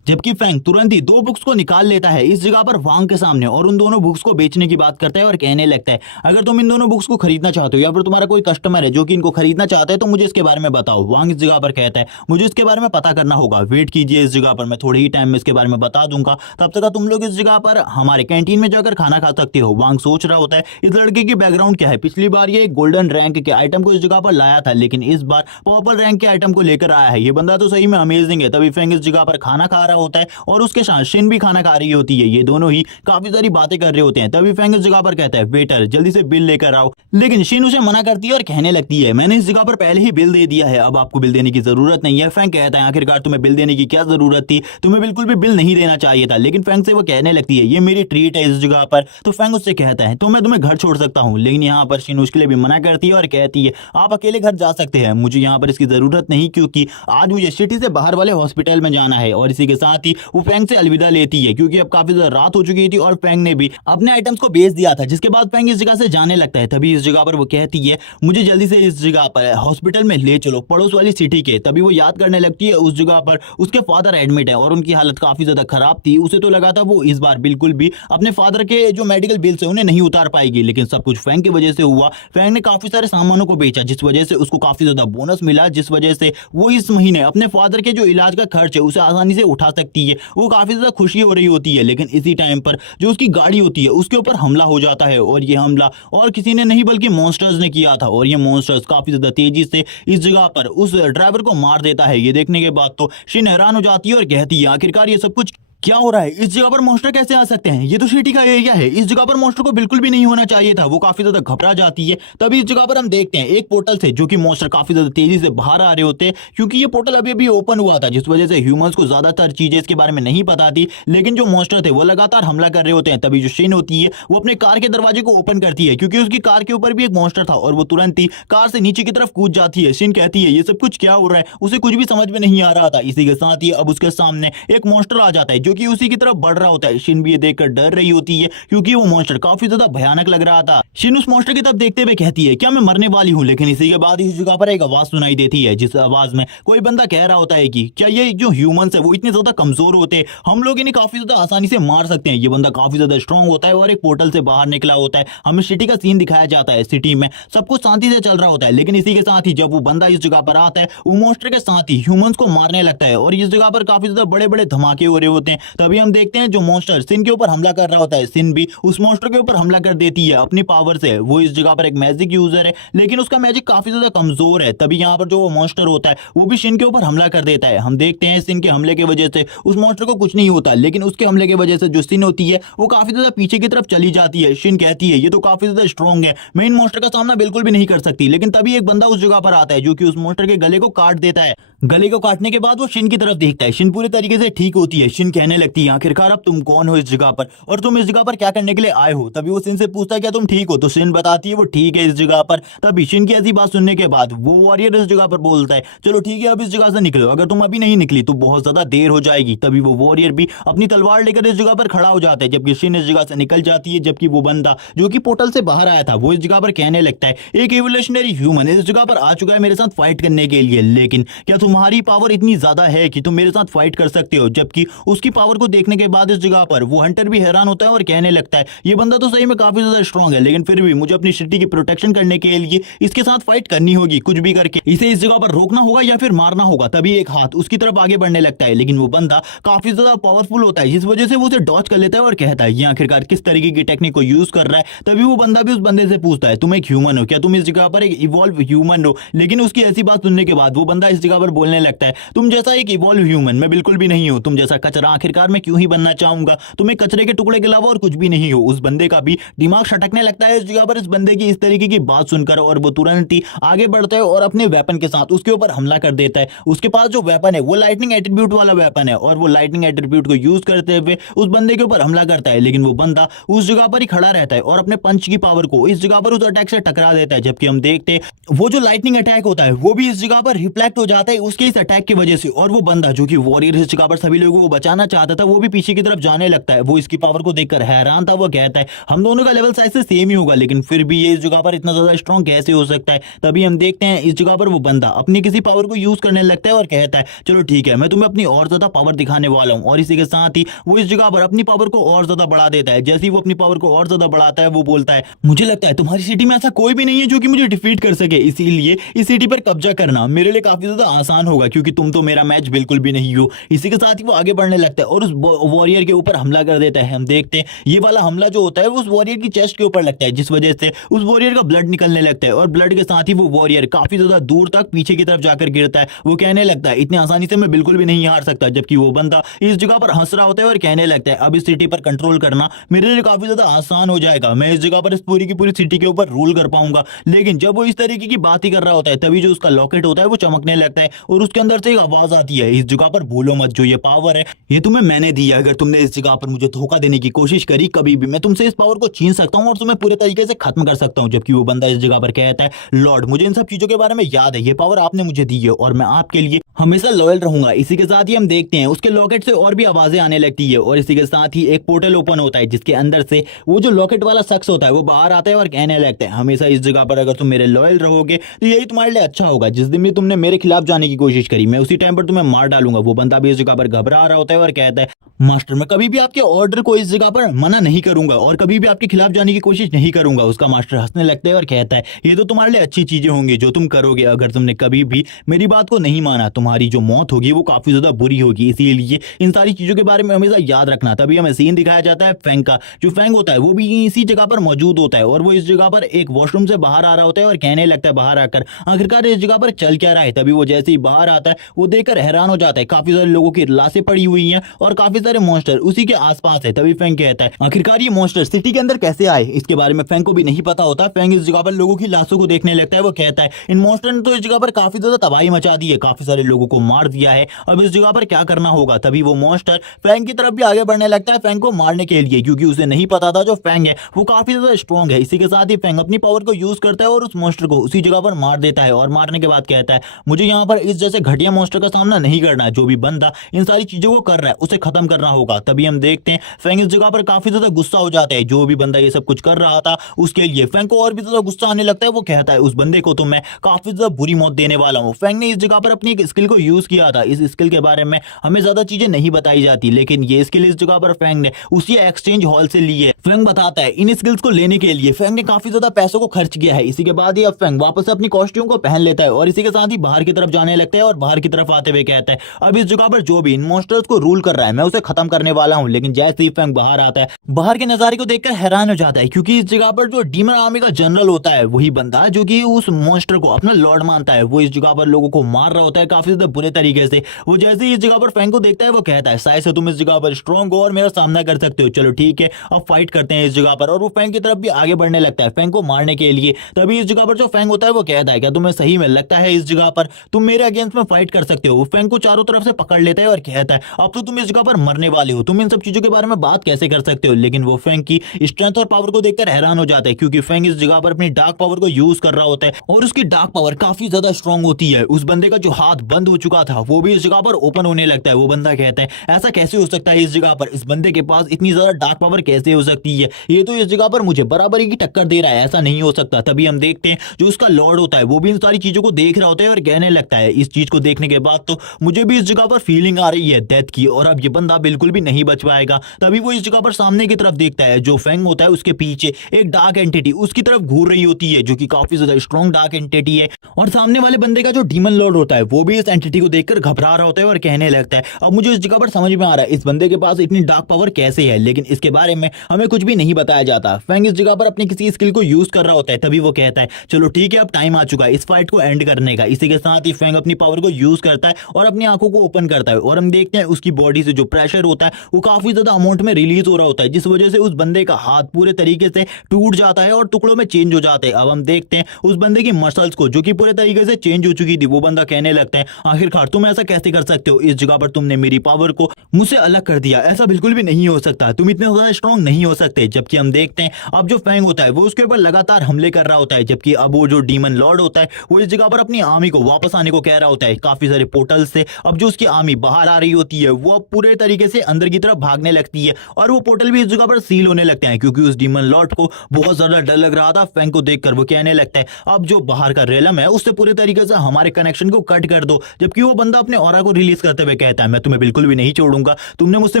जबकि फेंग तुरंत ही 2 बुक्स को निकाल लेता है इस जगह पर वांग के सामने और उन दोनों बुक्स को बेचने की बात करता है और कहने लगता है, अगर तुम इन दोनों बुक्स को खरीदना चाहते हो या फिर तुम्हारा कोई कस्टमर है जो कि इनको खरीदना चाहता है तो मुझे इसके बारे में बताओ। वांग इस जगह पर कहता है, मुझे इसके बारे में पता करना होगा, वेट कीजिए इस जगह पर, मैं थोड़े ही टाइम में इसके बारे में बता दूंगा, तब तक तुम लोग इस जगह पर हमारे कैंटीन में जाकर खाना खा सकते हो। वांग सोच रहा होता है इस लड़के की बैकग्राउंड क्या है, पिछली बार ये गोल्डन रैंक के आइटम को इस जगह पर लाया था लेकिन इस बार पर्पल रैंक के आइटम को लेकर आया है, ये बंदा तो सही में अमेजिंग है। तभी फेंग इस जगह पर खाना खा रहा होता है और उसके साथ शिन भी खाना खा रही होती है, ये दोनों ही काफी सारी बातें कर रहे होते हैं। तभी फेंग इस जगह पर कहता है, वेटर जल्दी से बिल लेकर आओ। लेकिन शिन उसे मना करती है और कहने लगती है, मैंने इस जगह पर पहले ही बिल दे दिया है, अब आपको बिल देने की जरूरत नहीं है। फेंग कहता है, आखिरकार तुम्हें बिल देने की क्या जरूरत थी, तुम्हें बिल्कुल भी बिल नहीं देना चाहिए था। लेकिन फेंग से वो कहने लगती है, ये मेरी ट्रीट है इस जगह पर। तो फेंग उससे कहता है, तो मैं तुम्हें घर छोड़ सकता हूँ। लेकिन यहाँ पर शिन उसके लिए भी मना करती है और कहती है, आप अकेले घर जा सकते हैं, मुझे यहाँ पर इसकी जरूरत नहीं, क्योंकि आज मुझे सिटी से बाहर वाले हॉस्पिटल में जाना है। और इसी के साथ ही वो फेंग से अलविदा लेती है क्योंकि अब काफी ज्यादा रात हो चुकी थी और फेंग ने भी अपने आइटम्स को बेच दिया था। जिसके बाद फेंग इस जगह से जाने लगता है। तभी इस जगह पर वो कहती है, मुझे जल्दी से इस जगह पर हॉस्पिटल में ले चलो, पड़ोस वाली सिटी के। तभी वो याद करने लगती है उस जगह पर उसके फादर एडमिट है और उनकी हालत काफी ज्यादा खराब थी। उसे तो लगा था वो इस बार बिल्कुल भी अपने फादर के जो मेडिकल बिल्स है उन्हें नहीं उतार पाएगी, लेकिन सब कुछ फेंग की वजह से हुआ। फेंग ने काफी सारे सामानों को बेचा जिस वजह से उसको काफी ज्यादा बोनस मिला, जिस वजह से वो इस महीने अपने फादर के जो इलाज का खर्च है उसे आसानी से उठा सकती है। वो काफी ज्यादा खुशी हो रही होती है। लेकिन इसी टाइम पर जो उसकी गाड़ी होती है उसके ऊपर हमला हो जाता है और ये हमला और किसी ने नहीं बल्कि मॉन्स्टर्स ने किया था। और ये मॉन्स्टर्स काफी ज्यादा तेजी से इस जगह पर उस ड्राइवर को मार देता है। ये देखने के बाद तो शिन हैरान हो जाती है और कहती है, आखिरकार ये सब कुछ क्या हो रहा है, इस जगह पर मॉन्स्टर कैसे आ सकते हैं, ये तो सिटी का एरिया है, इस जगह पर मॉन्स्टर को बिल्कुल भी नहीं होना चाहिए था। वो काफी ज्यादा घबरा जाती है। तभी इस जगह पर हम देखते हैं एक पोर्टल से जो कि मॉन्स्टर काफी ज्यादा तेजी से बाहर आ रहे होते हैं, क्योंकि ये पोर्टल अभी अभी ओपन हुआ था, जिस वजह से ह्यूमंस को ज्यादातर चीजें इसके बारे में नहीं पता थी। लेकिन जो मॉन्स्टर थे वो लगातार हमला कर रहे होते हैं। तभी जो शिन होती है वो अपने कार के दरवाजे को ओपन करती है क्योंकि उसकी कार के ऊपर भी एक मॉन्स्टर था और वो तुरंत ही कार से नीचे की तरफ कूद जाती है। शिन कहती है, ये सब कुछ क्या हो रहा है, उसे कुछ भी समझ में नहीं आ रहा था। इसी के साथ ही अब उसके सामने एक मॉन्स्टर आ जाता है जो कि उसी की तरफ बढ़ रहा होता है। शिन भी ये देखकर डर रही होती है क्योंकि वो मॉन्स्टर काफी ज्यादा भयानक लग रहा था। शिन उस मॉन्स्टर की तरफ देखते हुए कहती है, क्या मैं मरने वाली हूँ। लेकिन इसी के बाद इस जगह पर एक आवाज सुनाई देती है जिस आवाज में कोई बंदा कह रहा होता है कि क्या ये जो ह्यूमंस है वो इतने ज्यादा कमजोर होते हैं, हम लोग इन्हें काफी ज्यादा आसानी से मार सकते हैं। ये बंदा काफी ज्यादा स्ट्रांग होता है और एक पोर्टल से बाहर निकला होता है। हमें सिटी का सीन दिखाया जाता है, सिटी में सब कुछ शांति से चल रहा होता है। लेकिन इसी के साथ ही जब वो बंदा इस जगह पर आता है वो मॉन्स्टर के साथ ही ह्यूमंस को मारने लगता है और इस जगह पर काफी ज्यादा बड़े बड़े धमाके हो रहे होते हैं। तभी हम देखते हैं जो मॉन्स्टर सिन के ऊपर हमला कर रहा होता है, सिन भी उस मॉन्स्टर के ऊपर हमला कर देती है अपनी पावर से। वो इस जगह पर एक मैजिक यूजर है लेकिन उसका मैजिक काफी ज्यादा कमजोर है। तभी यहाँ पर जो वो मॉन्स्टर होता है वो भी शिन के ऊपर हमला कर देता है। हम देखते हैं सिन के हमले की वजह से उस मॉन्स्टर को कुछ नहीं होता, लेकिन उसके हमले की वजह से जो सिन होती है वो काफी ज्यादा पीछे की तरफ चली जाती है। शिन कहती है, ये तो काफी ज्यादा स्ट्रॉन्ग है, मैं इन मॉन्स्टर का सामना बिल्कुल भी नहीं कर सकती। लेकिन तभी एक बंदा उस जगह पर आता है जो कि उस मॉन्स्टर के गले को काट देता है। गले को काटने के बाद वो शिन की तरफ देखता है। शिन पूरे तरीके से ठीक होती है। शिन कहने लगती है आखिरकार अब तुम कौन हो इस जगह पर और तुम इस जगह पर क्या करने के लिए आए हो। तभी वो शिन से पूछता है क्या तुम ठीक हो, तो शिन बताती है वो ठीक है इस जगह पर। तभी शिन की ऐसी बात सुनने के बाद वो वॉरियर इस जगह पर बोलता है चलो ठीक है अब इस जगह से निकलो, अगर तुम अभी नहीं निकली तो बहुत ज्यादा देर हो जाएगी। तभी वो वॉरियर भी अपनी तलवार लेकर इस जगह पर खड़ा हो जाता है जबकि शिन इस जगह से निकल जाती है। जबकि वो बंदा जो कि पोर्टल से बाहर आया था वो इस जगह पर कहने लगता है एक इवोल्यूशनरी ह्यूमन इस जगह पर आ चुका है मेरे साथ फाइट करने के लिए, लेकिन क्या तुम्हारी पावर इतनी ज्यादा है कि तुम मेरे साथ फाइट कर सकते हो। जबकि उसकी पावर को देखने के बाद इस जगह पर वो हंटर भी हैरान होता है और कहने लगता है ये बंदा तो सही में काफी ज्यादा स्ट्रांग है, लेकिन फिर भी मुझे अपनी सिटी की प्रोटेक्शन करने के लिए इसके साथ फाइट करनी होगी, कुछ भी करके इसे इस जगह पर रोकना होगा या फिर मारना होगा। तभी एक हाथ उसकी तरफ आगे बढ़ने लगता है, लेकिन वो बंदा काफी ज्यादा पावरफुल होता है जिस वजह से वो उसे डॉच कर लेता है और कहता है ये आखिरकार किस तरीके की टेक्निक को यूज कर रहा है। तभी वो बंदा भी उस बंदे से पूछता है तुम एक ह्यूमन हो क्या, तुम इस जगह पर एक इवॉल्व ह्यूमन हो। लेकिन उसकी ऐसी बात सुनने के बाद वो बंदा इस जगह पर बोलने लगता है तुम जैसा एक इवॉल्व ह्यूमन मैं बिल्कुल भी नहीं हूं, तुम जैसा कचरा आखिरकार मैं क्यों ही बनना चाहूंगा, तुम एक कचरे के टुकड़े के अलावा और कुछ भी नहीं हो। उस बंदे का भी दिमाग सटकने लगता है इस जगह पर इस बंदे की इस तरीके की बात सुनकर और वो तुरंत ही आगे बढ़ता है और अपने वेपन के साथ उसके ऊपर हमला कर देता है। उसके पास जो वेपन है वो लाइटनिंग एट्रीब्यूट वाला वेपन है और वो लाइटनिंग एट्रीब्यूट को यूज करते हुए उस बंदे के ऊपर हमला करता है, लेकिन वो बंदा उस जगह पर ही खड़ा रहता है और अपने पंच की पावर को इस जगह पर उस अटैक से टकरा देता है। जबकि हम देखते हैं वो जो लाइटनिंग अटैक होता है वो भी इस जगह पर रिफ्लेक्ट हो जाता है उसके इस अटैक की वजह से, और वो बंदा जो कि वॉरियर इस जगह पर सभी लोगों को बचाना चाहता था वो भी पीछे की तरफ जाने लगता है। वो इसकी पावर को देखकर हैरान था, वो कहता है हम दोनों का लेवल शायद से सेम ही होगा, लेकिन फिर भी ये इस जगह पर इतना ज्यादा स्ट्रॉन्ग कैसे हो सकता है। तभी हम देखते हैं इस जगह पर वो बंदा अपनी किसी पावर को यूज करने लगता है और कहता है चलो ठीक है मैं तुम्हें अपनी और ज्यादा पावर दिखाने वाला हूं, और इसी के साथ ही वो इस जगह पर अपनी पावर को और ज्यादा बढ़ा देता है। जैसे ही वो अपनी पावर को और ज्यादा बढ़ाता है वो बोलता है मुझे लगता है तुम्हारी सिटी में ऐसा कोई भी नहीं है जो कि मुझे डिफीट कर सके, इसीलिए इस सिटी पर कब्जा करना मेरे लिए काफी ज्यादा आसान होगा क्योंकि तुम तो मेरा मैच बिल्कुल भी नहीं हो। इसी के साथ ही वो आगे बढ़ने लगता है और उस वॉरियर के ऊपर हमला कर देता है। हम देखते हैं ये वाला हमला जो होता है वो उस वॉरियर की चेस्ट के ऊपर लगता है जिस वजह से उस वॉरियर का ब्लड निकलने लगता है और ब्लड के साथ ही वो वॉरियर काफी ज्यादा दूर तक पीछे की तरफ जाकर गिरता है। वो कहने लगता है इतनी आसानी से मैं बिल्कुल भी नहीं हार सकता। जबकि वो बंदा इस जगह पर हंस रहा होता है और कहने लगता है अब इस सिटी पर कंट्रोल करना मेरे लिए काफी ज्यादा आसान हो जाएगा, मैं इस जगह पर इस पूरी की पूरी सिटी के ऊपर रूल कर पाऊंगा। लेकिन जब वो इस तरीके की बात ही कर रहा होता है तभी जो उसका लॉकेट होता है वो चमकने लगता है और उसके अंदर से एक आवाज आती है इस जगह पर भूलो मत जो ये पावर है ये तुम्हें मैंने दी है, अगर तुमने इस जगह पर मुझे धोखा देने की कोशिश करी कभी भी मैं तुमसे इस पावर को छीन सकता हूं और तुम्हें पूरे तरीके से खत्म कर सकता हूं। जबकि वो बंदा इस जगह पर कहता है लॉर्ड मुझे इन सब चीजों के बारे में याद है, ये पावर आपने मुझे दी है और मैं आपके लिए हमेशा लॉयल रहूंगा। इसी के साथ ही हम देखते हैं उसके लॉकेट से और भी आवाजें आने लगती है और इसी के साथ ही एक पोर्टल ओपन होता है जिसके अंदर से वो जो लॉकेट वाला शख्स होता है वो बाहर आता है और कहने लगता है हमेशा इस जगह पर अगर तुम मेरे लॉयल रहोगे तो यही तुम्हारे लिए अच्छा होगा, जिस दिन भी तुमने मेरे खिलाफ जाने की कोशिश करी मैं उसी टाइम पर तुम्हें मार डालूंगा। वो बंदा भी इस जगह पर घबरा रहा होता है और कहता है मास्टर मैं कभी भी आपके ऑर्डर को इस जगह पर मना नहीं करूंगा और कभी भी आपके खिलाफ जाने की कोशिश नहीं करूंगा। उसका मास्टर हंसने लगता है और कहता है ये तो तुम्हारे लिए अच्छी चीजें होंगी जो तुम करोगे, अगर तुमने कभी भी मेरी बात को नहीं माना तुम्हारी जो मौत होगी वो काफी ज्यादा बुरी होगी, इसीलिए इन सारी चीजों के बारे में हमेशा याद रखना। तभी हमें सीन दिखाया जाता है फैंग का। जो फैंग होता है वो भी इसी जगह पर मौजूद होता है और वो इस जगह पर एक वॉशरूम से बाहर आ रहा होता है और कहने लगता है बाहर आकर आखिरकार इस जगह पर चल क्या रहा है। तभी वो जैसे ही बाहर आता है वो देखकर हैरान हो जाता है, काफी सारे लोगों की लाशें पड़ी हुई हैं और काफी सारे मॉन्स्टर उसी के आसपास है। तभी फैंग कहता है आखिरकार ये मॉन्स्टर सिटी के अंदर कैसे आए, इसके बारे में फैंग को भी नहीं पता होता। फैंग इस जगह पर लोगों की लाशों को देखने लगता है, वो कहता है इन मॉन्स्टर ने तो इस जगह पर काफी ज्यादा तबाही मचा दी है, काफी सारे लोगों को मार दिया है, अब इस जगह पर क्या करना होगा। तभी वो मॉन्स्टर फैंग की तरफ भी आगे बढ़ने लगता है फैंग को मारने के लिए, क्योंकि उसे नहीं पता था जो फैंग है वो काफी ज्यादा स्ट्रॉन्ग है। इसी के साथ ही फैंग अपनी पावर को यूज करता है और उस मॉन्स्टर को उसी जगह पर मार देता है और मारने के बाद कहता है मुझे यहाँ पर इस जैसे घटिया मॉन्स्टर का सामना नहीं करना है, जो भी बंदा इन सारी चीजों को कर रहा है उसे खत्म करना होगा। तभी हम देखते हैं फैंग इस जगह पर काफी ज्यादा गुस्सा हो जाता है, जो भी बंदा ये सब कुछ कर रहा था उसके लिए फैंग को और भी ज्यादा गुस्सा आने लगता है। वो कहता है उस बंदे को तो मैं काफी ज्यादा बुरी मौत देने वाला हूँ। फैंग ने इस जगह पर अपनी एक स्किल को यूज किया था, इस स्किल के बारे में हमें ज्यादा चीजें नहीं बताई जाती, लेकिन ये स्किल इस जगह पर फैंग ने उसी एक्सचेंज हॉल से ली है। फैंग बताता है इन स्किल्स को लेने के लिए फैंग ने काफी ज्यादा पैसों को खर्च किया है। इसी के बाद ही अब फैंग वापस से अपनी कॉस्ट्यूम को पहन लेता है और इसी के साथ ही बाहर की तरफ जाने लगता है और बाहर की तरफ आते हुए कहता है अब इस जगह पर जो भी इन मॉन्स्टर्स को रूल कर रहा है मैं उसे खत्म करने वाला हूँ। लेकिन जैसे ही फैंग बाहर आता है, बाहर के नजारे को देखकर हैरान हो जाता है, क्योंकि इस जगह पर जो डीमन आर्मी का जनरल होता है वही बंदा जो कि उस मॉन्स्टर को अपना लॉर्ड मानता है, वो इस जगह पर लोगों को मार रहा होता है काफी ज्यादा बुरे तरीके से। वो जैसे ही इस जगह पर फैंग को देखता है वो कहता है शायद से तुम इस जगह पर स्ट्रॉन्ग हो और मेरा सामना कर सकते हो, चलो ठीक है अब फाइट करते हैं इस जगह पर। और वो फैंग की तरफ भी आगे बढ़ने लगता है फैंग को मारने के लिए। तभी इस जगह पर जो फैंग होता है वो कहता है क्या तुम्हें सही में लगता है इस जगह पर तुम मेरे अगेंस्ट में फाइट कर सकते हो। वो फैंग को चारों तरफ से पकड़ लेता है और कहता है अब तो तुम इस जगह पर मरने वाले हो, तुम इन सब चीजों के बारे में बात कैसे कर सकते हो। लेकिन वो फैंग की स्ट्रेंथ और पावर को देखकर हैरान हो जाता है, क्योंकि फैंग इस जगह पर अपनी डार्क पावर को यूज कर रहा होता है और उसकी डार्क पावर काफी ज्यादा स्ट्रांग होती है। उस बंदे का जो हाथ बंद हो चुका था वो भी इस जगह पर ओपन होने लगता है। वो बंदा कहता है ऐसा कैसे हो सकता है, इस जगह पर इस बंदे के पास इतनी ज्यादा डार्क पावर कैसे हो सकती है, ये तो इस जगह पर मुझे बराबरी की टक्कर दे रहा है, ऐसा नहीं हो सकता। तभी हम देखते हैं जो उसका लॉर्ड होता है वो भी इन सारी चीजों को देख रहा होता है और कहने लगता है इस चीज को देखने के बाद तो मुझे भी इस जगह पर फीलिंग आ रही है डेथ की, और अब ये बंदा बिल्कुल भी नहीं बच पाएगा। तभी वो इस जगह पर सामने की तरफ देखता है, जो फैंग होता है उसके पीछे एक डार्क एंटिटी उसकी तरफ घूर रही होती है, जो कि काफी ज्यादा स्ट्रॉन्ग डार्क एंटिटी है। और सामने वाले बंदे का जो डीमन लॉर्ड होता है वो भी इस एंटिटी को देखकर घबरा रहा होता है और कहने लगता है अब मुझे इस जगह पर समझ में आ रहा है इस बंदे के पास इतनी डार्क पावर कैसे है, लेकिन इसके बारे में हमें कुछ भी नहीं बताया जाता। फैंग इस जगह पर अपनी किसी स्किल को यूज कर रहा होता है। तभी वो कहता है चलो ठीक है अब टाइम आ चुका है इस फाइट को एंड करने का। इसी के साथ ही फैंग अपनी पावर को यूज करता है और अपनी आंखों को ओपन करता है, और हम देखते हैं उसकी बॉडी से जो प्रेशर होता है वो काफी ज्यादा अमाउंट में रिलीज हो रहा होता है, जिस वजह से उस बंदे का हाथ पूरे तरीके से टूट जाता है और टुकड़ों में चेंज हो जाते हैं। अब हम देखते हैं उस बंदे की मसल्स को जो कि पूरे तरीके से चेंज हो चुकी थी। वो बंदा कहने लगता है आखिरकार तुम ऐसा कैसे कर सकते हो, इस जगह पर तुमने मेरी पावर को मुझसे अलग कर दिया, ऐसा बिल्कुल भी नहीं हो सकता, तुम इतने ज्यादा स्ट्रॉन्ग नहीं हो सकते। जबकि हम देखते हैं अब जो फैंग होता है वो उसके ऊपर लगातार हमले कर रहा होता है, जबकि अब वो जो डीमन लॉर्ड होता है वो इस जगह पर अपनी आर्मी को वापस आने को कह रहा होता है काफी सारे पोर्टल से। अब जो उसकी आर्मी बाहर आ रही होती है वो अब पूरे तरीके से अंदर की तरफ भागने लगती है, और वो पोर्टल भी इस जगह पर सील होने लगते हैं, क्योंकि उस डीमन लॉर्ड को बहुत ज्यादा डर लग रहा था फैंग को देखकर। वो कहने लगता है अब जो बाहर का रेलम है उससे पूरे तरीके से हमारे कनेक्शन को कट कर दो। जबकि वो बंदा अपने ऑरा को रिलीज करते हुए कहता है मैं तुम्हें बिल्कुल भी नहीं छोड़ूंगा, तुमने मुझसे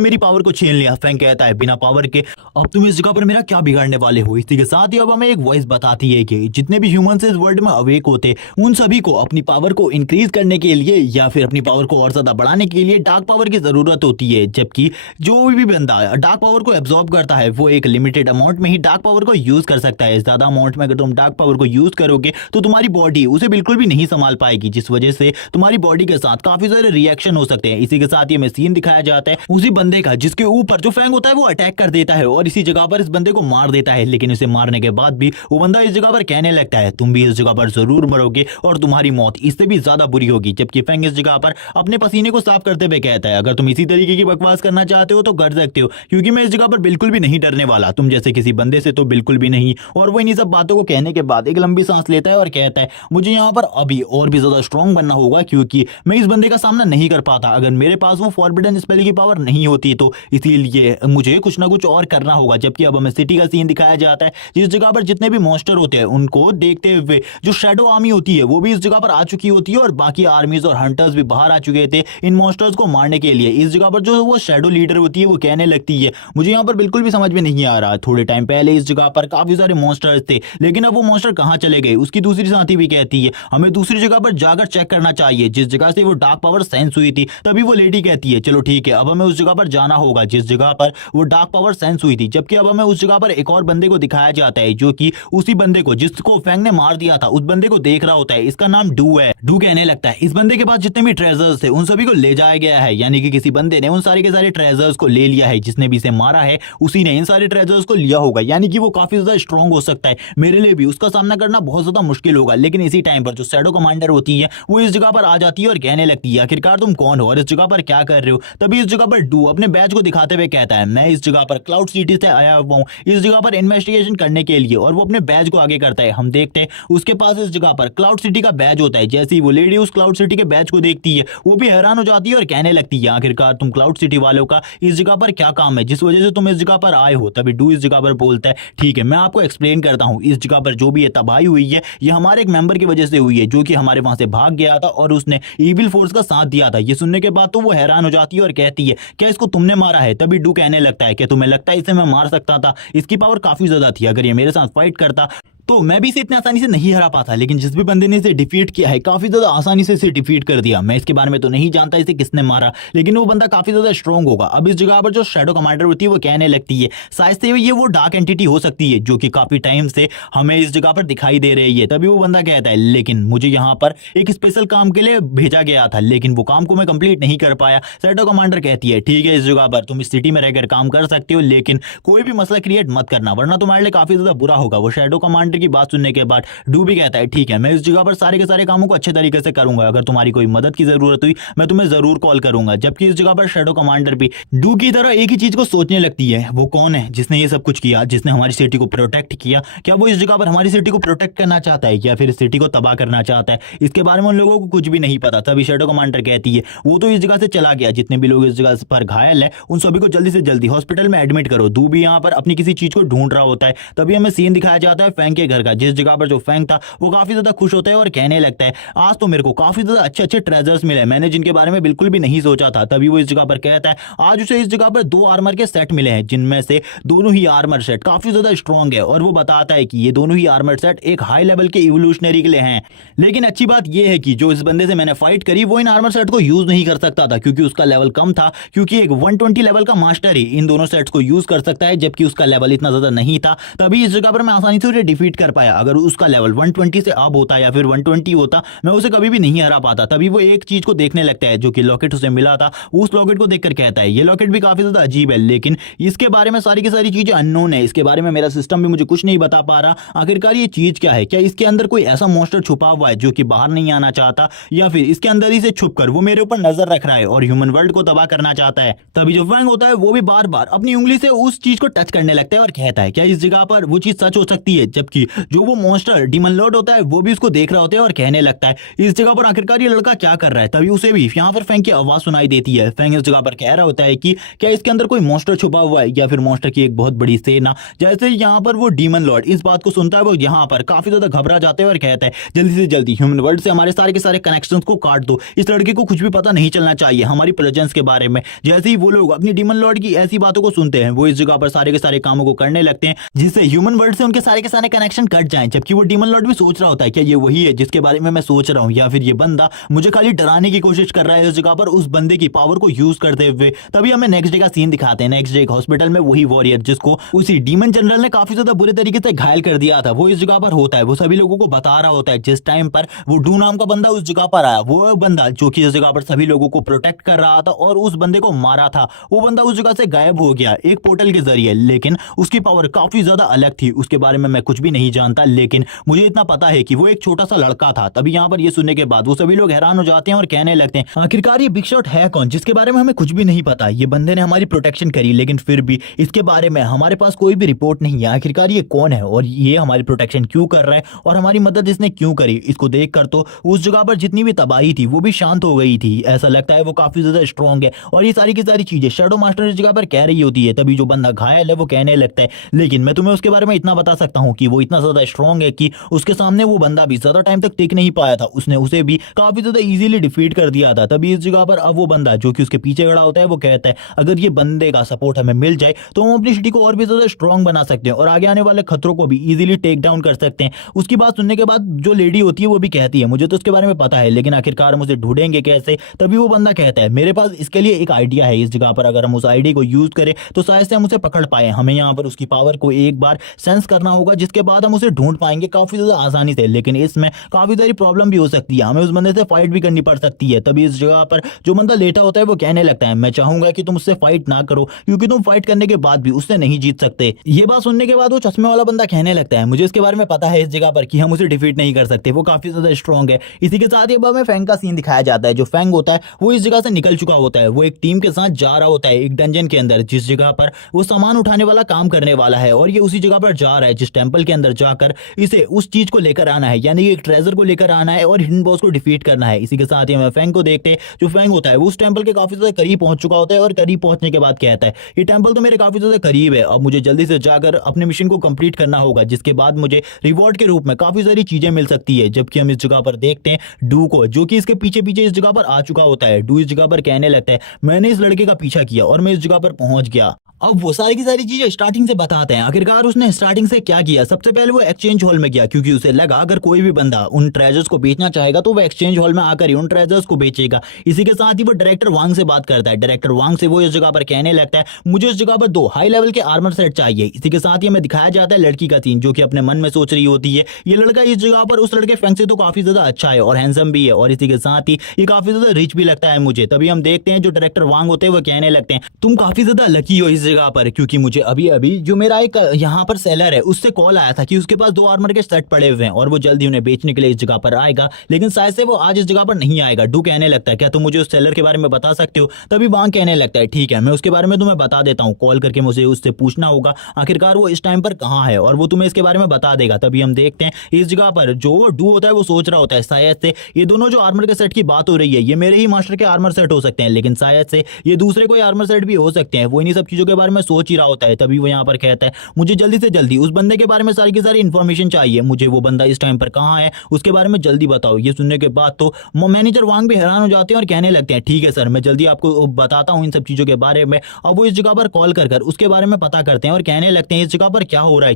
मेरी पावर को छीन लिया। फैंग कहता है बिना पावर के अब तुम इस जगह पर मेरा क्या बिगाड़ने वाले हो। इसी के साथ ही अब हमें एक वॉइस बताती है कि जितने भी ह्यूमंस इस वर्ल्ड में अवेक होते उन सभी को अपनी पावर को इंक्रीज करने के लिए या फिर अपनी पावर को और ज्यादा बढ़ाने के लिए डार्क पावर की जरूरत होती है। जबकि जो भी बंदा डार्क पावर को एब्जॉर्ब करता है वो एक लिमिटेड अमाउंट में ही डार्क पावर को यूज कर सकता है। ज्यादा अमाउंट में अगर तुम डार्क पावर को यूज करोगे तो तुम्हारी बॉडी उसे बिल्कुल भी नहीं संभाल पाएगी, जिस वजह से तुम्हारी बॉडी के साथ काफी सारे रिएक्शन हो सकते हैं। इसी के साथ ये सीन दिखाया जाता है उसी बंदे का जिसके ऊपर जो फैंग होता है वो अटैक कर देता है और इसी जगह पर इस बंदे को मार देता है। लेकिन इसे मारने के बाद भी वो बंदा इस जगह पर कहने लगता है तुम भी इस जगह पर जरूर मरोगे और तुम्हारी मौत इससे भी ज्यादा बुरी होगी। जबकि फैंग इस जगह पर अपने पसीने को साफ करते हुए कहता है अगर तुम इसी तरीके की बकवास करना चाहते हो तो कर सकते हो, क्योंकि मैं इस जगह पर बिल्कुल भी नहीं डरने वाला, तुम जैसे किसी बंदे से तो बिल्कुल भी नहीं। और वो इन्हीं सब बातों को कहने के बाद एक लंबी सांस लेता है और कहता है मुझे यहाँ पर अभी और भी ज्यादा स्ट्रांग बनना होगा, क्योंकि मैं इस बंदे का सामना नहीं कर पाता अगर मेरे पास वो फॉरबिडन स्पेल की पावर नहीं होती, तो इसीलिए मुझे कुछ ना कुछ और करना होगा। जबकि अब हमें सिटी का सीन दिखाया जाता है जिस जगह पर जितने भी मॉन्स्टर होते हैं उनको देखते हुए जो शैडो आर्मी होती है वो भी इस जगह पर आ चुकी होती है और बाकी आर्मीज और हंटर्स भी बाहर आ चुके थे इन मॉन्स्टर्स को मारने के लिए। इस जगह पर जो वो शैडो लीडर होती है वो कहने लगती है मुझे यहाँ पर बिल्कुल भी समझ में नहीं आ रहा, थोड़े टाइम पहले इस जगह पर काफी सारे मॉन्स्टर्स थे लेकिन अब वो मॉन्स्टर कहाँ चले गए। उसकी दूसरी साथी भी कहती है हमें दूसरी जगह पर जाकर चेक करना चाहिए जिस जगह से वो डार्क पावर सेंस हुई थी। तभी वो लेडी कहती है चलो ठीक है अब हमें उस जगह पर जाना होगा जिस जगह पर वो डार्क पावर सेंस हुई थी। जबकि अब हमें उस जगह पर एक और बंदे को दिखाया जाता है जो कि उसी बंदे को जिसको फैंग ने मार दिया था उस बंदे को देख रहा होता है। इसका नाम डू है। डू कहने लगता है इस बंदे के पास जितने भी ट्रेजर्स थे उन सभी को ले जाया गया है, यानी कि किसी बंदे ने उन सारे के सारे ट्रेजर्स को ले लिया है, जिसने भी इसे मारा है उसी ने इन सारे ट्रेजर्स को लिया होगा, यानी कि वो काफी ज्यादा स्ट्रांग हो सकता है। मेरे लिए भी उसका सामना करना बहुत ज्यादा मुश्किल होगा। लेकिन इसी टाइम पर जो शैडो कमांडर होती है वो इस जगह पर आ जाती है और कहने लगती है आखिरकार तुम कौन हो और इस जगह पर क्या कर रहे हो। तभी इस जगह पर डू अपने बैच को दिखाते हुए कहता है मैं इस जगह पर क्लाउड सिटी से आया हुआ हूँ इस जगह पर इन्वेस्टिगेशन करने के लिए, और वो अपने बैच को आगे करता है। हम देखते हैं उसके पास इस जगह पर क्लाउड सिटी का बैच होता है। जैसे ही वो लेडी उस क्लाउड सिटी के बैच को देखती है वो भी हैरान हो जाती है और कहने लगती है आखिरकार तुम क्लाउड सिटी वालों का इस जगह पर क्या काम है जिस वजह से तुम इस जगह पर आए हो। तभी डू इस जगह पर बोलता है ठीक है मैं आपको एक्सप्लेन करता हूँ, इस जगह पर जो भी ये तबाही हुई है ये हमारे एक मेंबर की वजह से हुई है जो कि हमारे वहां से भाग गया था और उसने ईविल फोर्स का साथ दिया था। ये सुनने के बाद तो वो हैरान हो जाती है और कहती है क्या इसको तुमने मारा है। तभी डू कहने लगता है कि तुम्हें लगता है इसे मैं मार सकता था, इसकी पावर काफी ज्यादा थी, अगर ये मेरे साथ फाइट करता तो मैं भी इसे इतनी आसानी से नहीं हरा पाता, लेकिन जिस भी बंदे ने इसे डिफीट किया है काफी ज्यादा आसानी से इसे डिफीट कर दिया। मैं इसके बारे में तो नहीं जानता इसे किसने मारा, लेकिन वो बंदा काफी ज्यादा स्ट्रॉन्ग होगा। अब इस जगह पर जो शैडो कमांडर होती है वो कहने लगती है शायद से ये वो डार्क एंटिटी हो सकती है जो कि काफी टाइम से हमें इस जगह पर दिखाई दे रही है। तभी वो बंदा कहता है लेकिन मुझे यहाँ पर एक स्पेशल काम के लिए भेजा गया था, लेकिन वो काम को मैं कंप्लीट नहीं कर पाया। शैडो कमांडर कहती है ठीक है, इस जगह पर तुम इस सिटी में रहकर काम कर सकते हो, लेकिन कोई भी मसला क्रिएट मत करना वरना तुम्हारे लिए काफी ज्यादा बुरा होगा। वो शैडो कमांडर की बात सुनने के बाद डू भी कहता है ठीक है, मैं इस जगह पर सारे के सारे कामों को अच्छे तरीके से करूंगा, अगर तुम्हारी कोई मदद की जरूरत हुई मैं तुम्हें जरूर कॉल करूंगा। जबकि इस जगह पर शैडो कमांडर भी डू की तरह एक ही चीज को सोचने लगती है, वो कौन है जिसने ये सब कुछ किया, जिसने हमारी सिटी को प्रोटेक्ट किया। क्या वो इस जगह पर हमारी सिटी को प्रोटेक्ट करना चाहता है या फिर इस सिटी को तबाह करना चाहता है? इसके बारे में उन लोगों को कुछ भी नहीं पता। तभी शैडो कमांडर कहती है वो तो इस जगह से चला गया, जितने भी लोग इस जगह पर घायल है उन सभी को जल्दी से जल्दी हॉस्पिटल में एडमिट करो। डू भी यहाँ पर अपनी किसी चीज को ढूंढ रहा होता है। तभी हमें सीन दिखाया जाता है फैंग के घर का, जिस जगह पर जो फैंग था वो काफी ज्यादा खुश होता है और कहने लगता है आज तो मेरे को काफी ज्यादा अच्छे अच्छे ट्रेजर्स मिले, मैंने जिनके बारे में बिल्कुल भी नहीं सोचा था। तभी वो इस जगह पर कहता है आज उसे इस जगह पर 2 आर्मर के सेट मिले हैं, जिनमें से दोनों ही आर्मर सेट काफी ज्यादा स्ट्रॉन्ग है। और वो बताता है कि ये दोनों ही आर्मर सेट एक हाई लेवल के इवोल्यूशनरी के लिए हैं। लेकिन अच्छी बात यह है कि जो इस बंदे से मैंने फाइट करी वो इन आर्मर सेट को यूज नहीं कर सकता था, क्योंकि उसका लेवल कम था, क्योंकि एक 120 लेवल का मास्टर ही इन दोनों सेट्स को यूज कर सकता है, जबकि उसका लेवल इतना ज्यादा नहीं था। तभी इस जगह पर मैं आसानी से उसे डिफीट कर पाया। अगर उसका लेवल 120 से अब होता या फिर 120 होता मैं उसे कभी भी नहीं हरा पाता। तभी वो एक चीज को देखने लगता है जो कि लॉकेट उसे मिला था। उस लॉकेट को देखकर कहता है ये लॉकेट भी काफी ज्यादा अजीब है, लेकिन इसके बारे में सारी की सारी चीजें अननोन है, इसके बारे में मेरा सिस्टम भी मुझे कुछ नहीं बता पा रहा। आखिरकार ये चीज क्या है? क्या इसके अंदर कोई ऐसा मॉन्स्टर छुपा हुआ है जो कि बाहर नहीं आना चाहता, या फिर इसके अंदर ही से छुपकर वो मेरे ऊपर नजर रख रहा है और ह्यूमन वर्ल्ड को तबाह करना चाहता है? तभी जो फैंग होता है वो भी बार बार अपनी उंगली से उस चीज को टच करने लगता है और कहता है क्या इस जगह पर वो चीज सच हो सकती है? जबकि जो वो मॉन्स्टर डीमन लॉर्ड होता है वो भी उसको देख रहा होता है और कहने लगता है इस जगह पर आखिरकार ये लड़का क्या कर रहा है? तभी उसे भी यहाँ पर फैंग की आवाज सुनाई देती है। फैंग इस जगह पर कह रहा होता है कि क्या इसके अंदर कोई मॉन्स्टर छुपा हुआ है या फिर मॉन्स्टर की एक बहुत बड़ी सेना। जैसे यहाँ पर वो डीमन लॉर्ड इस बात को सुनता है वो यहाँ पर काफी ज्यादा घबरा जाता है और कहता है जल्दी से जल्दी ह्यूमन वर्ल्ड से हमारे सारे के सारे कनेक्शंस को काट दो, इस लड़के को कुछ भी पता नहीं चलना चाहिए हमारी प्रेजेंस के बारे में। जैसे ही वो लोग अपनी डीमन लॉर्ड की ऐसी बातों को सुनते हैं वो इस जगह पर सारे के सारे कामों को करने लगते हैं जिससे ह्यूमन वर्ल्ड से उनके सारे के सारे कनेक्शन कट जाएं। जबकि वो डीमन लॉर्ड भी सोच रहा होता है क्या ये वही है जिसके बारे में मैं सोच रहा हूँ, या फिर ये बंदा मुझे खाली डराने की कोशिश कर रहा है इस जगह पर उस बंदे की पावर को यूज करते हुए। तभी हमें नेक्स्ट डे का सीन दिखाते हैं। नेक्स्ट डे एक हॉस्पिटल में वही वॉरियर जिसको उसी डीमन जनरल ने काफी ज्यादा बुरे तरीके से घायल कर दिया था वो इस जगह पर होता है। वो सभी लोगों को बता रहा होता है जिस टाइम पर वो डू नाम का बंदा उस जगह पर आया, वो बंदा जो कि इस जगह पर सभी लोगों को प्रोटेक्ट कर रहा था और उस बंदे को मारा था, वो बंदा उस जगह से गायब हो गया एक पोर्टल के जरिए। लेकिन उसकी पावर काफी ज्यादा अलग थी, उसके बारे में मैं कुछ भी नहीं जानता, लेकिन मुझे इतना पता है कि वो एक छोटा सा लड़का था। तभी यहाँ पर ये सुनने के बाद वो सभी लोग हैरान हो जाते हैं और कहने लगते हैं आखिरकार ये बिग शॉट है कौन जिसके बारे में हमें कुछ भी नहीं पता। ये बंदे ने हमारी प्रोटेक्शन करी लेकिन फिर भी इसके बारे में हमारे पास कोई भी रिपोर्ट नहीं है। आखिरकार ये कौन है और ये हमारी प्रोटेक्शन क्यों कर रहा है और हमारी मदद इसने क्यों करी? इसको देखकर तो उस जगह पर जितनी भी तबाही थी वो भी शांत हो गई थी। ऐसा लगता है वो काफी ज्यादा स्ट्रांग है और ये सारी की सारी चीजें शैडो मास्टर इस जगह पर कह रही होती है। तभी जो बंदा घायल है वो कहने लगता है लेकिन मैं तुम्हें उसके बारे में इतना बता सकता हूँ कि वो इतना ज्यादा स्ट्रांग है कि उसके सामने वो बंदा भी ज्यादा टाइम तक टिक नहीं पाया था, उसने उसे भी काफी ज्यादा इजीली डिफीट कर दिया था। तभी इस जगह पर अब वो बंदा जो कि उसके पीछे खड़ा होता है वो कहता है अगर ये बंदे का सपोर्ट हमें मिल जाए तो हम अपनी सिटी को और भी ज्यादा स्ट्रांग बना सकते हैं और आगे आने वाले खतरों को भी इजीली टेक डाउन कर सकते हैं। उसकी बात सुनने के बाद जो लेडी होती है वो भी कहती है मुझे तो उसके बारे में पता है लेकिन आखिरकार हम उसे ढूंढेंगे कैसे? तभी वो बंदा कहता है मेरे पास इसके लिए एक आइडिया है, इस जगह पर अगर हम उस आइडिया को यूज करें तो शायद से हम उसे पकड़ पाए। हमें यहाँ पर उसकी पावर को एक बार सेंस करना होगा जिसके बाद हम उसे ढूंढ पाएंगे काफी ज्यादा आसानी से, लेकिन इसमें काफी सारी प्रॉब्लम भी हो सकती है, हमें उस बंदे से फाइट भी करनी पड़ सकती है। तभी इस जगह पर जो बंदा लेटा होता है वो कहने लगता है मैं चाहूंगा कि तुम उससे फाइट ना करो क्योंकि तुम फाइट करने के बाद भी उससे नहीं जीत सकते। ये बात सुनने के बाद वो चश्मे वाला बंदा कहने लगता है मुझे इसके बारे में पता है इस जगह पर कि हम उसे डिफीट नहीं कर सकते, वो काफी ज्यादा स्ट्रांग है। इसी के साथ ही अब हमें फैंग का सीन दिखाया जाता है। जो फैंग होता है वो इस जगह से निकल चुका होता है, वो एक टीम के साथ जा रहा होता है एक डंजन के अंदर जिस जगह पर वो सामान उठाने वाला काम करने वाला है और ये उसी जगह पर जा रहा है जिस टेंपल के अंदर जाकर इसे उस चीज को लेकर आना है, यानी एक ट्रेजर को लेकर आना है और हिडन बॉस को डिफीट करना है। इसी के साथ ही हमें फैंग को देखते हैं। जो फैंग होता है वो उस टेंपल के काफी ज्यादा करीब पहुंच चुका होता है और करीब पहुंचने के बाद कहता है ये टेंपल तो मेरे काफी ज्यादा करीब है, अब मुझे जल्दी से जाकर अपने मिशन को कंप्लीट करना होगा जिसके बाद मुझे रिवॉर्ड के रूप में काफी सारी चीजें मिल सकती है। जबकि हम इस जगह पर देखते हैं डू को जो कि इसके पीछे पीछे इस जगह पर आ चुका होता है। डू इस जगह पर कहने लगता है मैंने इस लड़के का पीछा किया और मैं इस जगह पर पहुंच गया अब वो सारी की सारी चीजें स्टार्टिंग से बताते हैं। आखिरकार उसने स्टार्टिंग से क्या किया, सबसे पहले वो एक्सचेंज हॉल में गया क्योंकि उसे लगा अगर कोई भी बंदा उन ट्रेजर्स को बेचना चाहेगा तो वो एक्सचेंज हॉल में आकर ही उन ट्रेजर्स को बेचेगा। इसी के साथ ही वो डायरेक्टर वांग से बात करता है। डायरेक्टर वांग से वो इस जगह पर कहने लगता है मुझे इस जगह पर 2 हाई लेवल के आर्मर सेट चाहिए। इसी के साथ ही हमें दिखाया जाता है लड़की का सीन जो कि अपने मन में सोच रही होती है ये लड़का इस जगह पर उस लड़के फैंग से तो काफी ज्यादा अच्छा है और हैंडसम भी है और इसी के साथ ही ये काफी ज्यादा रिच भी लगता है मुझे। तभी हम देखते हैं जो डायरेक्टर वांग होते हैं वो कहने लगते हैं तुम काफी ज्यादा लकी हो इस जगह पर, क्योंकि मुझे अभी अभी जो मेरा एक यहाँ पर सेलर है उससे कॉल आया था कि उसके पास 2 आर्मर के सेट पड़े हुए हैं और वो जल्दी उन्हें बेचने के लिए इस जगह पर आएगा, लेकिन शायद से वो आज इस जगह पर नहीं आएगा। डू कहने लगता है क्या तुम मुझे उस सेलर के बारे में बता सकते हो? तभी वांग कहने लगता है ठीक है मैं उसके बारे में तुम्हें बता देता हूँ, कॉल करके मुझे उससे पूछना होगा आखिरकार वो इस टाइम पर कहाँ है और वो तुम्हें इसके बारे में बता देगा। तभी हम देखते हैं इस जगह पर जो डू होता है वो सोच रहा होता है शायद से ये दोनों जो आर्मर के सेट की बात हो रही है ये मेरे ही मास्टर के आर्मर सेट हो सकते हैं, लेकिन शायद से ये दूसरे कोई आर्मर सेट भी हो सकते हैं। वो इन्हीं सब चीजों के बारे में सोच ही रहा होता है। तभी वो यहाँ पर कहता है मुझे जल्दी से जल्दी उस बंदे के बारे में सारी की सारी इन्फॉर्मेशन चाहिए, मुझे वो बंदा इस टाइम पर कहाँ है उसके बारे में जल्दी बताओ। ये सुनने के बाद तो मैनेजर वांग भी हैरान हो जाते हैं और कहने लगते हैं ठीक है सर मैं जल्दी आपको बताता हूँ इन सब चीजों के बारे में। अब वो इस जगह पर कॉल कर उसके बारे में पता करते हैं और कहने लगते हैं इस जगह पर क्या हो रहा है,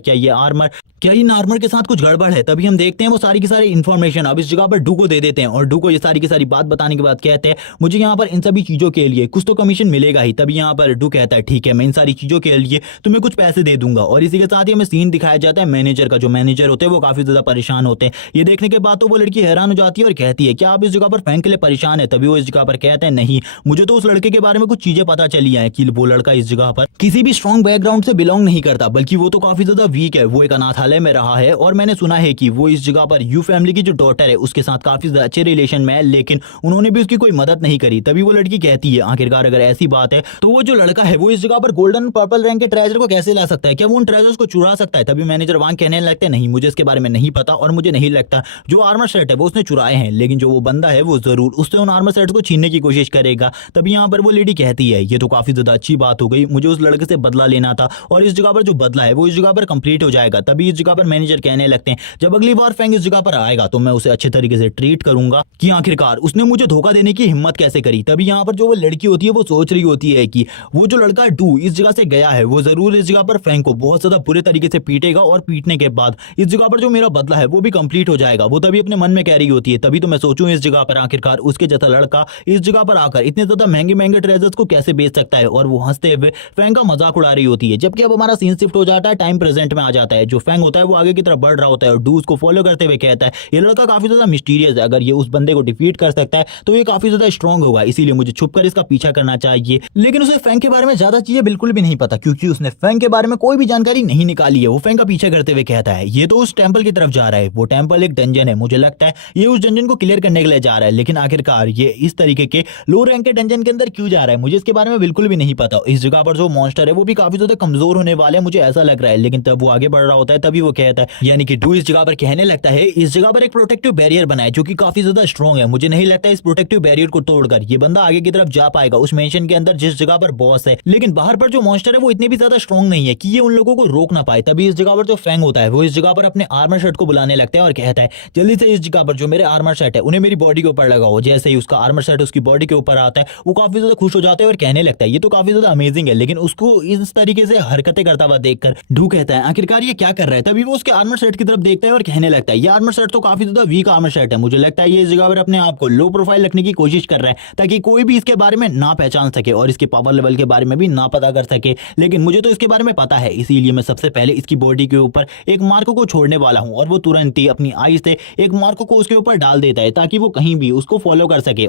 क्या इन आर्मर के साथ कुछ गड़बड़ है। तभी हम देखते हैं वो सारी की सारी इन्फॉर्मेशन अब इस जगह पर डू को दे देते हैं और डू को ये सारी की सारी बात बताने के बाद कहते हैं मुझे यहाँ पर इन सभी चीजों के लिए कुछ तो कमीशन मिलेगा ही। तभी यहाँ पर डू कहता है ठीक है मैं इन सारी चीजों के लिए तुम्हें कुछ पैसे दे दूंगा। और इसी के साथ ही हमें सीन दिखाया जाता है मैनेजर का। जो मैनेजर होते हैं वो काफी ज्यादा परेशान होते हैं। ये देखने के बाद तो वो लड़की हैरान हो जाती है और कहती है क्या आप इस जगह पर फैंक के लिए परेशान है? तभी वो इस जगह पर कहते हैं नहीं मुझे तो उस लड़के के बारे में कुछ चीजें पता चली है कि वो लड़का इस जगह पर किसी भी स्ट्रॉन्ग बैकग्राउंड से बिलोंग नहीं करता, बल्कि वो तो काफी ज्यादा वीक है। वो एक अनाथालय में रहा है और मैंने सुना है कि वो इस जगह पर यू फैमिली की जो डॉटर है उसके साथ काफी ज्यादा अच्छे रिलेशन में है, लेकिन उन्होंने भी उसकी कोई मदद नहीं करी। तभी वो लड़की कहती है आखिरकार अगर ऐसी बात है तो वो जो लड़का है वो इस जगह पर गोल्डन पर्पल रैंक के ट्रेजर को कैसे ला सकता है, क्या वो उन ट्रेजर्स को चुरा सकता है? तभी मैनेजर वांग कहने लगते हैं नहीं मुझे इसके बारे में नहीं पता और मुझे नहीं लगता जो आर्मर सेट है वो उसने चुराए हैं, लेकिन जो वो बंदा है वो जरूर उससे उन आर्मर सेट्स को छीनने की कोशिश करेगा। तभी यहाँ पर वो लेडी कहती है ये तो काफी ज्यादा अच्छी बात हो गई, मुझे उस लड़के से बदला लेना था और इस जगह पर जो बदला है वो इस जगह पर कंप्लीट हो जाएगा। तभी इस जगह पर मैनेजर कहने लगते हैं जब अगली बार फैंग इस जगह पर आएगा तो मैं उसे अच्छे तरीके से ट्रीट करूंगा कि आखिरकार उसने मुझे धोखा देने की हिम्मत कैसे करी। तभी यहाँ पर जो वो लड़की होती है वो सोच रही होती है कि वो जो लड़का डू इस जगह से गया है वो जरूर इस जगह पर फैंग को बहुत ज्यादा बुरे तरीके से पीटेगा और पीटने के बाद इस जगह पर जो मेरा बदला है वो भी कंप्लीट हो जाएगा। वो तभी अपने मन में कह रही होती है तभी तो मैं सोचूं इस जगह पर आखिरकार उसके जैसा लड़का इस जगह पर आकर इतने ज्यादा महंगे महंगे ट्रेजर्स को कैसे बेच सकता है। और वो हंसते हुए फैंग का मजाक उड़ा रही होती है। जबकि अब हमारा सीन शिफ्ट हो जाता है टाइम प्रेजेंट में आ जाता है। जो फैंग होता है वो आगे की तरफ बढ़ रहा होता है और डू उसको फॉलो करते हुए कहता है ये लड़का काफी ज्यादा मिस्टीरियस है, अगर ये उस बंदे को डिफीट कर सकता है तो ये काफी ज्यादा स्ट्रॉन्ग होगा, इसीलिए मुझे छुपकर इसका पीछा करना चाहिए। लेकिन उसे फैंग के बारे में ज्यादा चीजें बिल्कुल भी नहीं पता क्योंकि उसने फैंग के बारे में कोई भी जानकारी नहीं निकाली है। वो फैंग का पीछा करते हुए कहता है ये तो उस टेंपल की तरफ जा रहा है, वो टेंपल एक डंजन है, मुझे लगता है ये उस डंजन को क्लियर करने के लिए जा रहा है, लेकिन आखिरकार ये इस तरीके के लो रैंक के डंजन के अंदर क्यों जा रहा है मुझे इसके बारे में बिल्कुल भी नहीं पता। इस जगह पर जो मॉन्स्टर है वो भी काफी ज्यादा कमजोर होने वाले हैं मुझे ऐसा लग रहा है। लेकिन तब वो आगे बढ़ रहा होता है तभी वो कहता है यानी कि डू इस जगह पर कहने लगता है इस जगह पर एक प्रोटेक्टिव बैरियर बनाए जो कि काफी ज्यादा स्ट्रॉन्ग है, मुझे नहीं लगता इस प्रोटेक्टिव बैरियर को तोड़कर ये बंदा आगे की तरफ जा पाएगा उस मेंशन के अंदर जिस जगह पर बॉस है। लेकिन बाहर पर जो मॉन्स्टर है वो इतने भी ज्यादा स्ट्रॉन्ग नहीं है कि ये उन लोगों को रोक ना पाए। तभी इस जगह पर जो फैंग होता है वो इस जगह पर अपने आर्मर सेट को बुलाने लगता है और कहता है जल्दी से इस जगह पर जो मेरे आर्मर सेट है उन्हें मेरी बॉडी के ऊपर लगाओ। जैसे ही उसका आर्मर सेट उसकी बॉडी के ऊपर आता है वो काफी ज्यादा खुश हो जाता है और कहने लगता है ये तो काफी ज्यादा अमेजिंग है, लेकिन उसको इस तरीके से हरकतें करता हुआ देखकर डू कहता है आखिरकार ये क्या कर रहा है। तभी वो उसके आर्मर सेट की तरफ देखता है और कहने लगता है ये आर्मर सेट तो काफी ज्यादा वीक आर्मर सेट है, मुझे लगता है ये इस जगह पर अपने आप को लो प्रोफाइल रखने की कोशिश कर रहा है ताकि कोई भी इसके बारे में ना पहचान सके और इसके पावर लेवल के बारे में भी ना पता कर सके। लेकिन मुझे तो इसके बारे में पता है, इसीलिए मैं सबसे पहले इसकी बॉडी के ऊपर एक मार्क को छोड़ने वाला हूं और वो तुरंत ही अपनी आई से एक मार्क को उसके ऊपर डाल देता है ताकि वो कहीं भी उसको फॉलो कर सके।